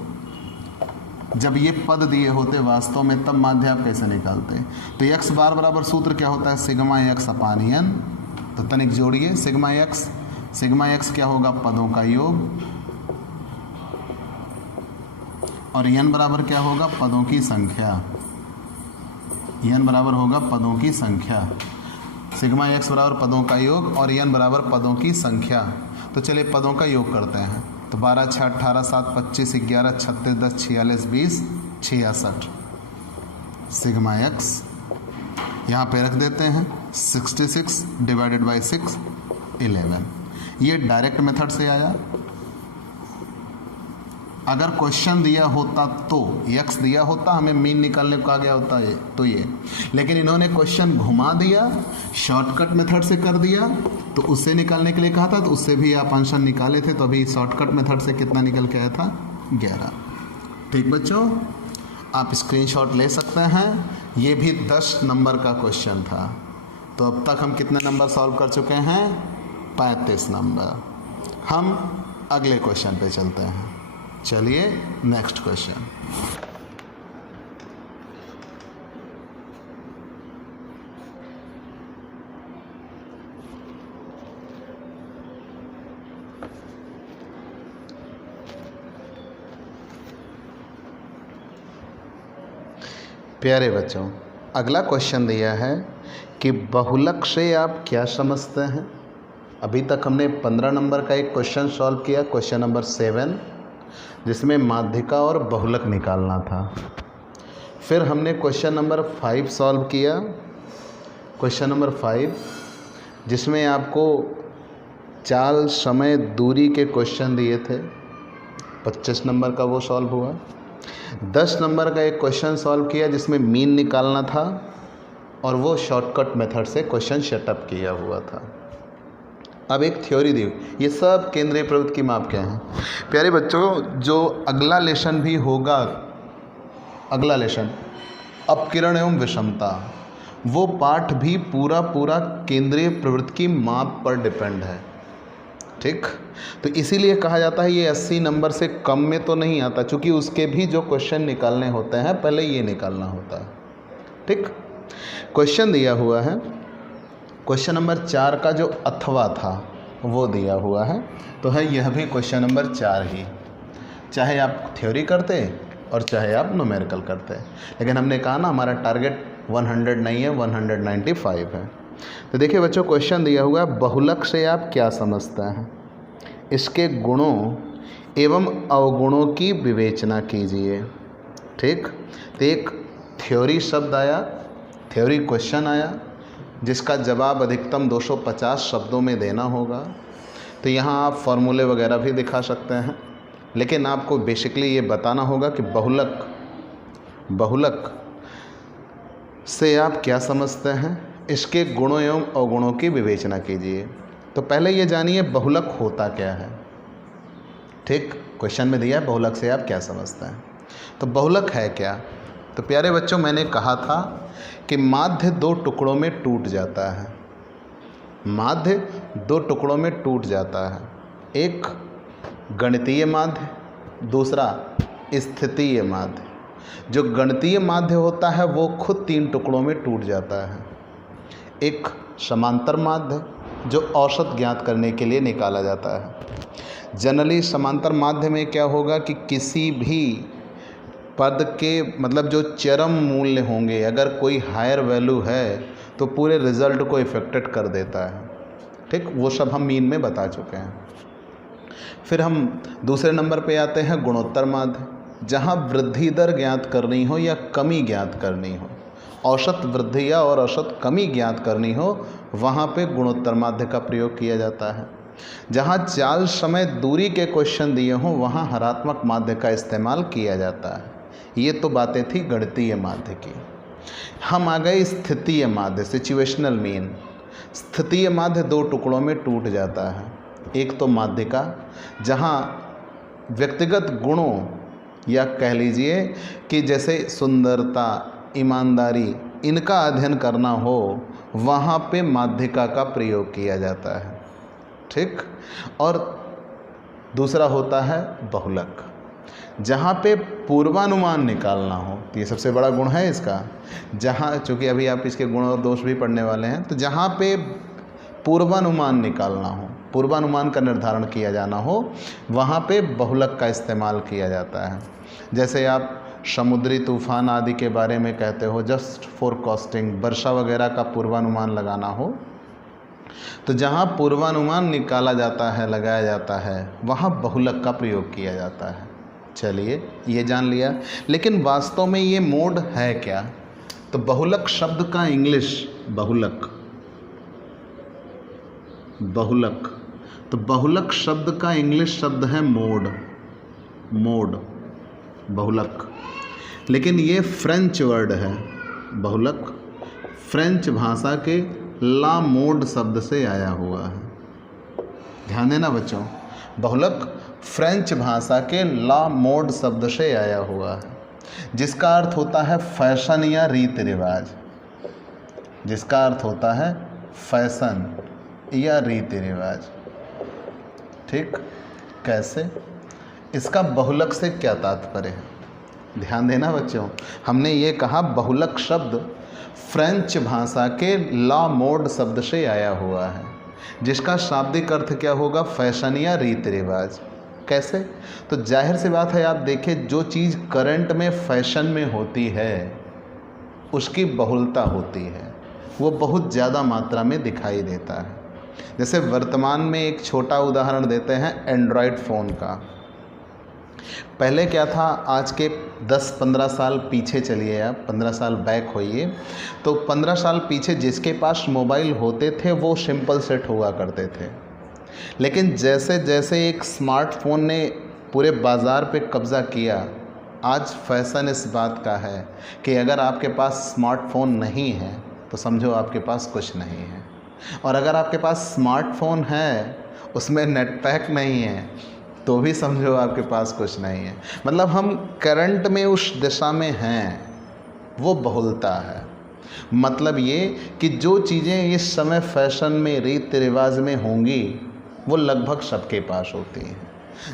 जब ये पद दिए होते वास्तव में, तब माध्य आप कैसे निकालते? तो x बार बराबर सूत्र क्या होता है? सिग्मा x अपान n। तो तनिक जोड़िए, सिग्मा x क्या होगा? पदों का योग, और n बराबर क्या होगा? पदों की संख्या। n बराबर होगा पदों की संख्या। सिग्मा x बराबर पदों का योग और n बराबर पदों की संख्या। तो चलिए पदों का योग करते हैं। तो 12 6 18 7 25 11 36 10 46 20 66। सिग्मा एक्स यहाँ पे रख देते हैं 66 डिवाइडेड बाई 6 11। ये डायरेक्ट मेथड से आया। अगर क्वेश्चन दिया होता तो x दिया होता, हमें मीन निकालने को कहा गया होता है तो ये, लेकिन इन्होंने क्वेश्चन घुमा दिया, शॉर्टकट मेथड से कर दिया, तो उससे निकालने के लिए कहा था, तो उससे भी आप आंसर निकाले थे। तो अभी शॉर्टकट मेथड से कितना निकल के आया था 11। ठीक बच्चों, आप स्क्रीनशॉट ले सकते हैं। ये भी 10 नंबर का क्वेश्चन था। तो अब तक हम कितने नंबर सॉल्व कर चुके हैं? 35 नंबर। हम अगले क्वेश्चन पे चलते हैं। चलिए नेक्स्ट क्वेश्चन। प्यारे बच्चों, अगला क्वेश्चन दिया है कि बहुलक से आप क्या समझते हैं। अभी तक हमने 15 नंबर का एक क्वेश्चन सॉल्व किया, क्वेश्चन नंबर 7, जिसमें माध्यिका और बहुलक निकालना था। फिर हमने क्वेश्चन नंबर 5 सॉल्व किया, क्वेश्चन नंबर 5, जिसमें आपको चाल, समय, दूरी के क्वेश्चन दिए थे। 25 नंबर का वो सॉल्व हुआ। 10 नंबर का एक क्वेश्चन सॉल्व किया जिसमें मीन निकालना था, और वो शॉर्टकट मेथड से क्वेश्चन सेटअप किया हुआ था। अब एक थ्योरी दी। ये सब केंद्रीय प्रवृत्ति की माप के हैं। प्यारे बच्चों, जो अगला लेसन भी होगा, अगला लेसन अपकिरण एवं विषमता, वो पाठ भी पूरा केंद्रीय प्रवृत्ति की माप पर डिपेंड है। ठीक, तो इसीलिए कहा जाता है ये 80 नंबर से कम में तो नहीं आता, क्योंकि उसके भी जो क्वेश्चन निकालने होते हैं पहले ये निकालना होता है। ठीक, क्वेश्चन दिया हुआ है, क्वेश्चन नंबर 4 का जो अथवा था वो दिया हुआ है, तो है यह भी क्वेश्चन नंबर 4 ही, चाहे आप थ्योरी करते और चाहे आप न्यूमेरिकल करते। लेकिन हमने कहा ना, हमारा टारगेट 100 नहीं है, 195 है। तो देखिए बच्चों, क्वेश्चन दिया हुआ है, बहुलक से आप क्या समझते हैं, इसके गुणों एवं अवगुणों की विवेचना कीजिए। ठीक, तो एक थ्योरी शब्द आया, थ्योरी क्वेश्चन आया, जिसका जवाब अधिकतम 250 शब्दों में देना होगा। तो यहाँ आप फॉर्मूले वगैरह भी दिखा सकते हैं, लेकिन आपको बेसिकली ये बताना होगा कि बहुलक से आप क्या समझते हैं, इसके गुणों एवं अवगुणों की विवेचना कीजिए। तो पहले ये जानिए बहुलक होता क्या है। ठीक, क्वेश्चन में दिया है बहुलक से आप क्या समझते हैं। तो बहुलक है क्या? तो प्यारे बच्चों, मैंने कहा था कि माध्य 2 टुकड़ों में टूट जाता है। माध्य 2 टुकड़ों में टूट जाता है, एक गणितीय माध्य, दूसरा स्थितीय माध्य। जो गणितीय माध्य होता है वो खुद 3 टुकड़ों में टूट जाता है। एक समांतर माध्य, जो औसत ज्ञात करने के लिए निकाला जाता है। जनरली समांतर माध्य में क्या होगा कि किसी भी पद के मतलब जो चरम मूल्य होंगे, अगर कोई हायर वैल्यू है तो पूरे रिजल्ट को इफेक्टेड कर देता है। ठीक, वो सब हम मीन में बता चुके हैं। फिर हम दूसरे नंबर पे आते हैं गुणोत्तर माध्य, जहाँ वृद्धि दर ज्ञात करनी हो या कमी ज्ञात करनी हो, औसत वृद्धि या और औसत कमी ज्ञात करनी हो, वहाँ पे गुणोत्तर माध्य का प्रयोग किया जाता है। जहाँ चाल, समय, दूरी के क्वेश्चन दिए हों, वहाँ हरात्मक माध्य का इस्तेमाल किया जाता है। ये तो बातें थी गणितीय माध्य की। हम आ गए स्थितीय माध्य, सिचुएशनल मीन। स्थितीय माध्य 2 टुकड़ों में टूट जाता है। एक तो माध्यिका, जहाँ व्यक्तिगत गुणों या कह लीजिए कि जैसे सुंदरता, ईमानदारी, इनका अध्ययन करना हो, वहाँ पे माध्यिका का प्रयोग किया जाता है। ठीक, और दूसरा होता है बहुलक, जहाँ पे पूर्वानुमान निकालना हो। तो ये सबसे बड़ा गुण है इसका, जहाँ चूँकि अभी आप इसके गुण और दोष भी पढ़ने वाले हैं, तो जहाँ पे पूर्वानुमान निकालना हो, पूर्वानुमान का निर्धारण किया जाना हो, वहाँ पे बहुलक का इस्तेमाल किया जाता है। जैसे आप समुद्री तूफान आदि के बारे में कहते हो, जस्ट फोरकास्टिंग, वर्षा वगैरह का पूर्वानुमान लगाना हो, तो जहाँ पूर्वानुमान निकाला जाता है, लगाया जाता है, वहाँ बहुलक का प्रयोग किया जाता है। चलिए, ये जान लिया। लेकिन वास्तव में ये मोड है क्या? तो बहुलक शब्द का इंग्लिश बहुलक, बहुलक, तो बहुलक शब्द का इंग्लिश शब्द है मोड, मोड, बहुलक। लेकिन ये फ्रेंच वर्ड है बहुलक, फ्रेंच भाषा के ला मोड शब्द से आया हुआ है। ध्यान देना बच्चों, बहुलक फ्रेंच भाषा के ला मोड शब्द से आया हुआ है, जिसका अर्थ होता है फैशन या रीति रिवाज, जिसका अर्थ होता है फैशन या रीति रिवाज। ठीक, कैसे? इसका बहुलक से क्या तात्पर्य है? ध्यान देना बच्चों, हमने ये कहा बहुलक शब्द फ्रेंच भाषा के ला मोड शब्द से आया हुआ है, जिसका शाब्दिक अर्थ क्या होगा? फैशन या रीति रिवाज। कैसे? तो जाहिर सी बात है, आप देखें जो चीज़ करंट में फैशन में होती है उसकी बहुलता होती है, वो बहुत ज़्यादा मात्रा में दिखाई देता है। जैसे वर्तमान में एक छोटा उदाहरण देते हैं एंड्रॉयड फ़ोन का। पहले क्या था, आज के 10-15 साल पीछे चलिए आप, 15 साल बैक होइए, तो 15 साल पीछे जिसके पास मोबाइल होते थे वो सिंपल सेट हुआ करते थे। लेकिन जैसे जैसे एक स्मार्टफोन ने पूरे बाज़ार पे कब्ज़ा किया, आज फैशन इस बात का है कि अगर आपके पास स्मार्टफोन नहीं है तो समझो आपके पास कुछ नहीं है, और अगर आपके पास स्मार्टफोन है उसमें नेट पैक नहीं है तो भी समझो आपके पास कुछ नहीं है। मतलब हम करंट में उस दिशा में हैं, वो बहुलता है। मतलब ये कि जो चीज़ें इस समय फैशन में रीति रिवाज में होंगी वो लगभग सबके पास होती हैं।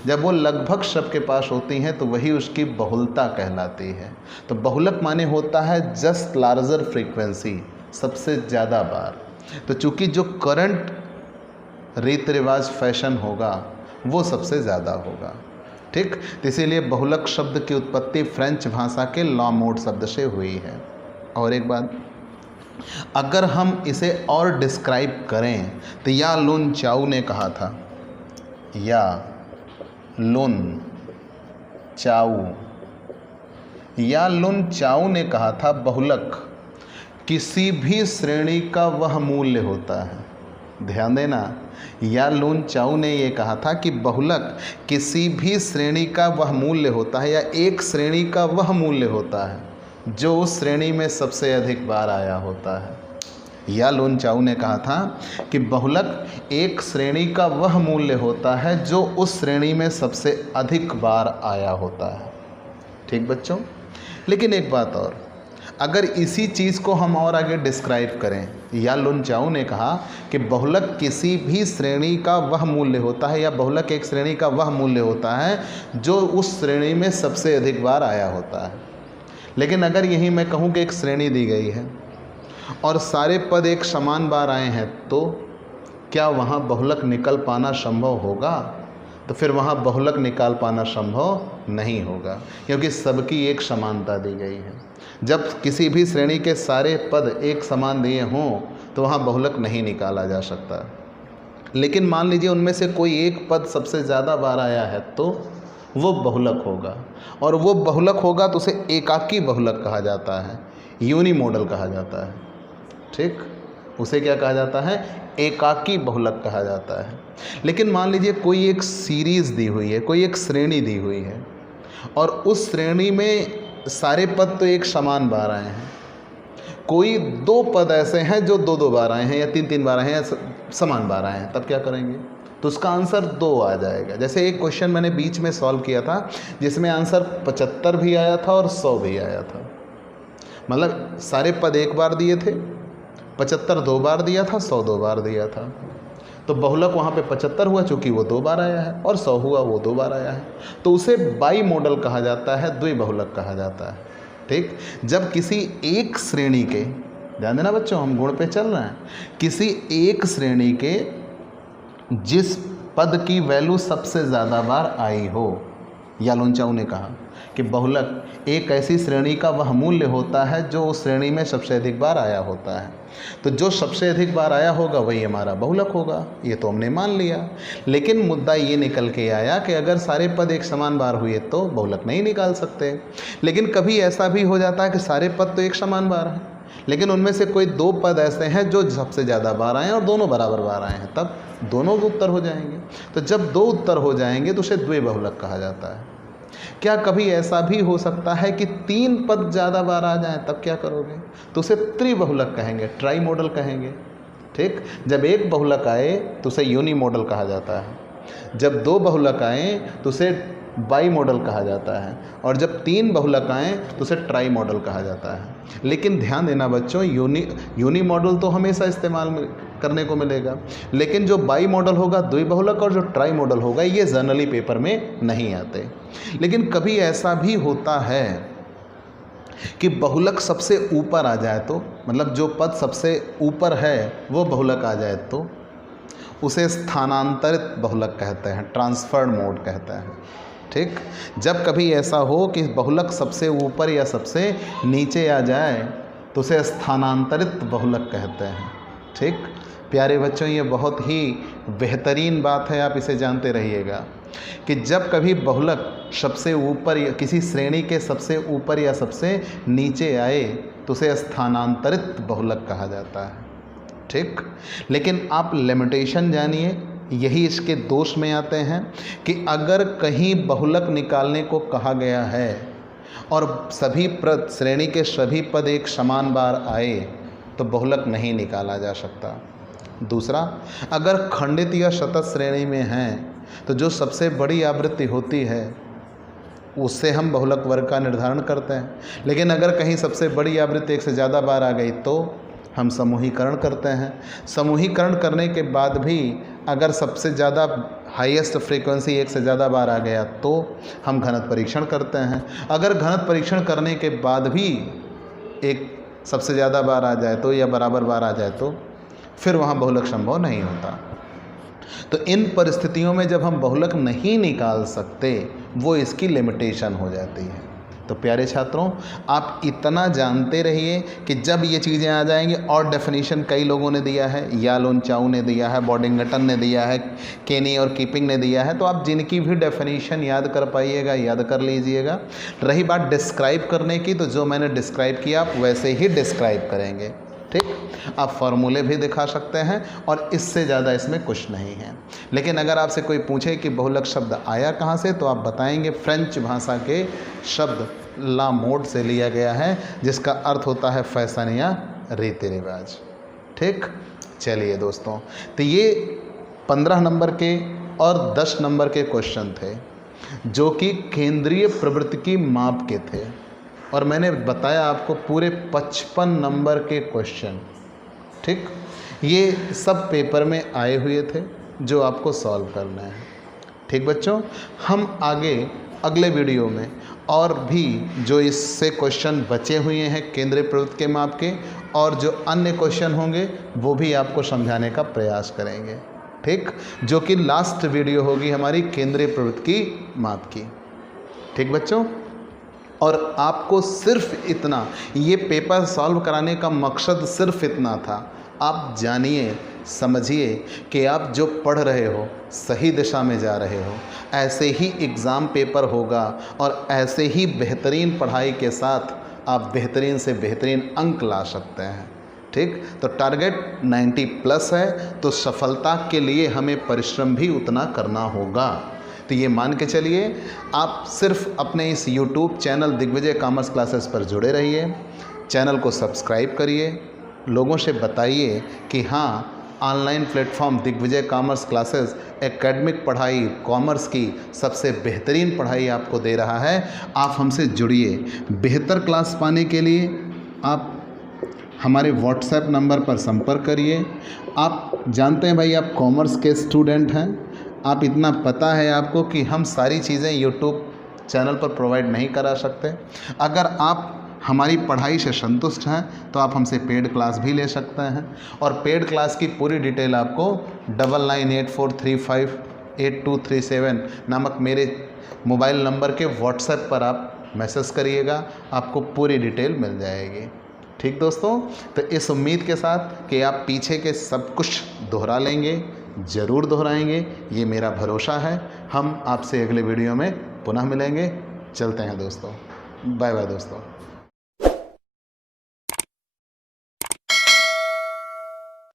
जब वो लगभग सबके पास होती हैं तो वही उसकी बहुलता कहलाती है। तो बहुलक माने होता है जस्ट लार्जर फ्रीक्वेंसी, सबसे ज़्यादा बार। तो चूँकि जो करंट रीति रिवाज फैशन होगा वो सबसे ज़्यादा होगा। ठीक, तो इसीलिए बहुलक शब्द की उत्पत्ति फ्रेंच भाषा के ला मोड शब्द से हुई है। और एक बात, अगर हम इसे और डिस्क्राइब करें तो या लुन चाऊ ने कहा था, या लुन चाऊ, या लुन चाऊ ने कहा था बहुलक किसी भी श्रेणी का वह मूल्य होता है। ध्यान देना, या लुन चाऊ ने ये कहा था कि बहुलक किसी भी श्रेणी का वह मूल्य होता है, या एक श्रेणी का वह मूल्य होता है जो उस श्रेणी में सबसे अधिक बार आया होता है। या लुन चाऊ ने कहा था कि बहुलक एक श्रेणी का वह मूल्य होता है जो उस श्रेणी में सबसे अधिक बार आया होता है। ठीक बच्चों, लेकिन एक बात और, अगर इसी चीज़ को हम और आगे डिस्क्राइब करें, या लुन चाऊ ने कहा कि बहुलक किसी भी श्रेणी का वह मूल्य होता है, या बहुलक एक श्रेणी का वह मूल्य होता है जो उस श्रेणी में सबसे अधिक बार आया होता है। लेकिन अगर यही मैं कहूँ कि एक श्रेणी दी गई है और सारे पद एक समान बार आए हैं, तो क्या वहाँ बहुलक निकल पाना संभव होगा? तो फिर वहाँ बहुलक निकाल पाना संभव नहीं होगा, क्योंकि सबकी एक समानता दी गई है। जब किसी भी श्रेणी के सारे पद एक समान दिए हों तो वहाँ बहुलक नहीं निकाला जा सकता। लेकिन मान लीजिए उनमें से कोई एक पद सबसे ज़्यादा बार आया है तो वो बहुलक होगा, और वो बहुलक होगा तो उसे एकाकी बहुलक कहा जाता है, यूनिमोडल कहा जाता है। ठीक, उसे क्या कहा जाता है? एकाकी बहुलक कहा जाता है। लेकिन मान लीजिए कोई एक सीरीज़ दी हुई है, कोई एक श्रेणी दी हुई है, और उस श्रेणी में सारे पद तो एक समान बार आए हैं, कोई दो पद ऐसे हैं जो दो दो बार आए हैं, या तीन तीन बार आए हैं, या समान बार आए हैं, तब क्या करेंगे? तो उसका आंसर 2 आ जाएगा। जैसे एक क्वेश्चन मैंने बीच में सॉल्व किया था जिसमें आंसर 75 भी आया था और 100 भी आया था। मतलब सारे पद एक बार दिए थे, 75 2 बार दिया था, 100 2 बार दिया था। तो बहुलक वहाँ पे 75 हुआ चूँकि वो 2 बार आया है, और 100 हुआ वो 2 बार आया है, तो उसे बाई मॉडल कहा जाता है, द्विबहुलक कहा जाता है। ठीक, जब किसी एक श्रेणी के, ध्यान देना बच्चों हम गुण पे चल रहे हैं, किसी एक श्रेणी के जिस पद की वैल्यू सबसे ज़्यादा बार आई हो, या लुन चाऊ ने कहा कि बहुलक एक ऐसी श्रेणी का वह मूल्य होता है जो उस श्रेणी में सबसे अधिक बार आया होता है। तो जो सबसे अधिक बार आया होगा वही हमारा बहुलक होगा, ये तो हमने मान लिया। लेकिन मुद्दा ये निकल के आया कि अगर सारे पद एक समान बार हुए तो बहुलक नहीं निकाल सकते। लेकिन कभी ऐसा भी हो जाता है कि सारे पद तो एक समान बार हैं, लेकिन उनमें से कोई 2 पद ऐसे हैं जो सबसे ज़्यादा बार आए और दोनों बराबर बार आए हैं, तब दोनों उत्तर हो जाएंगे। तो जब 2 उत्तर हो जाएंगे तो उसे द्विबहुलक कहा जाता है। क्या कभी ऐसा भी हो सकता है कि 3 पद ज़्यादा बार आ जाएं, तब क्या करोगे? तो उसे त्रिबहुलक कहेंगे, ट्राई मॉडल कहेंगे। ठीक, जब 1 बहुलक आए तो उसे यूनी मॉडल कहा जाता है, जब 2 बहुलक आए तो उसे बाई मॉडल कहा जाता है, और जब 3 बहुलक आए तो उसे ट्राई मॉडल कहा जाता है। लेकिन ध्यान देना बच्चों, यूनी मॉडल तो हमेशा इस्तेमाल करने को मिलेगा, लेकिन जो बाई मॉडल होगा, द्विबहुलक, और जो ट्राई मॉडल होगा, ये जनरली पेपर में नहीं आते। लेकिन कभी ऐसा भी होता है कि बहुलक सबसे ऊपर आ जाए, तो मतलब जो पद सबसे ऊपर है वो बहुलक आ जाए, तो उसे स्थानांतरित बहुलक कहते हैं, ट्रांसफर्ड मोड कहते हैं। ठीक, जब कभी ऐसा हो कि बहुलक सबसे ऊपर या सबसे नीचे आ जाए तो उसे स्थानांतरित बहुलक कहते हैं। ठीक, प्यारे बच्चों, ये बहुत ही बेहतरीन बात है, आप इसे जानते रहिएगा कि जब कभी बहुलक सबसे ऊपर या किसी श्रेणी के सबसे ऊपर या सबसे नीचे आए तो उसे स्थानांतरित बहुलक कहा जाता है। ठीक, लेकिन आप लिमिटेशन जानिए, यही इसके दोष में आते हैं कि अगर कहीं बहुलक निकालने को कहा गया है और सभी श्रेणी के सभी पद एक समान बार आए तो बहुलक नहीं निकाला जा सकता। दूसरा, अगर खंडित या शतक श्रेणी में हैं तो जो सबसे बड़ी आवृत्ति होती है उससे हम बहुलक वर्ग का निर्धारण करते हैं, लेकिन अगर कहीं सबसे बड़ी आवृत्ति 1 से ज़्यादा बार आ गई तो हम समूहीकरण करते हैं। समूहीकरण करने के बाद भी अगर सबसे ज़्यादा हाईएस्ट फ्रीक्वेंसी 1 से ज़्यादा बार आ गया तो हम घनत्व परीक्षण करते हैं। अगर घनत्व परीक्षण करने के बाद भी एक सबसे ज़्यादा बार आ जाए तो, या बराबर बार आ जाए तो, फिर वहाँ बहुलक संभव नहीं होता। तो इन परिस्थितियों में जब हम बहुलक नहीं निकाल सकते, वो इसकी लिमिटेशन हो जाती है। तो प्यारे छात्रों, आप इतना जानते रहिए कि जब ये चीज़ें आ जाएंगी, और डेफिनेशन कई लोगों ने दिया है, यालोन चाउ ने दिया है, बॉडिंगटन ने दिया है, केनी और कीपिंग ने दिया है, तो आप जिनकी भी डेफिनेशन याद कर पाइएगा याद कर लीजिएगा। रही बात डिस्क्राइब करने की, तो जो मैंने डिस्क्राइब किया आप वैसे ही डिस्क्राइब करेंगे। ठीक, आप फार्मूले भी दिखा सकते हैं और इससे ज़्यादा इसमें कुछ नहीं है। लेकिन अगर आपसे कोई पूछे कि बहुलक शब्द आया कहाँ से, तो आप बताएंगे फ्रेंच भाषा के शब्द ला मोड से लिया गया है, जिसका अर्थ होता है फैशन या रीति रिवाज। ठीक, चलिए दोस्तों, तो ये 15 नंबर के और 10 नंबर के क्वेश्चन थे जो कि केंद्रीय प्रवृत्ति की माप के थे, और मैंने बताया आपको पूरे 55 नंबर के क्वेश्चन। ठीक, ये सब पेपर में आए हुए थे जो आपको सॉल्व करना है। ठीक बच्चों, हम आगे अगले वीडियो में और भी जो इससे क्वेश्चन बचे हुए हैं केंद्रीय प्रवृत्ति के माप के, और जो अन्य क्वेश्चन होंगे वो भी आपको समझाने का प्रयास करेंगे। ठीक, जो कि लास्ट वीडियो होगी हमारी केंद्रीय प्रवृत्ति की माप की। ठीक बच्चों, और आपको सिर्फ इतना, ये पेपर सॉल्व कराने का मकसद सिर्फ इतना था, आप जानिए समझिए कि आप जो पढ़ रहे हो सही दिशा में जा रहे हो, ऐसे ही एग्ज़ाम पेपर होगा और ऐसे ही बेहतरीन पढ़ाई के साथ आप बेहतरीन से बेहतरीन अंक ला सकते हैं। ठीक, तो टारगेट 90+ है, तो सफलता के लिए हमें परिश्रम भी उतना करना होगा। तो ये मान के चलिए, आप सिर्फ अपने इस YouTube channel Digvijay commerce classes पर जुड़े रहिए, चैनल को सब्सक्राइब करिए, लोगों से बताइए कि हाँ, online platform Digvijay commerce classes academic पढ़ाई कॉमर्स की सबसे बेहतरीन पढ़ाई आपको दे रहा है। आप हमसे जुड़िए। बेहतर क्लास पाने के लिए आप हमारे व्हाट्सएप नंबर पर संपर्क करिए। आप जानते हैं भाई, आप कॉमर्स के स्टूडेंट हैं, आप इतना पता है आपको कि हम सारी चीज़ें यूट्यूब चैनल पर प्रोवाइड नहीं करा सकते। अगर आप हमारी पढ़ाई से संतुष्ट हैं तो आप हमसे पेड क्लास भी ले सकते हैं, और पेड क्लास की पूरी डिटेल आपको 9984358237 नामक मेरे मोबाइल नंबर के व्हाट्सएप पर आप मैसेज करिएगा, आपको पूरी डिटेल मिल जाएगी। ठीक दोस्तों, तो इस उम्मीद के साथ कि आप पीछे के सब कुछ दोहरा लेंगे, ज़रूर दोहराएंगे, ये मेरा भरोसा है। हम आपसे अगले वीडियो में पुनः मिलेंगे। चलते हैं दोस्तों, बाय बाय दोस्तों।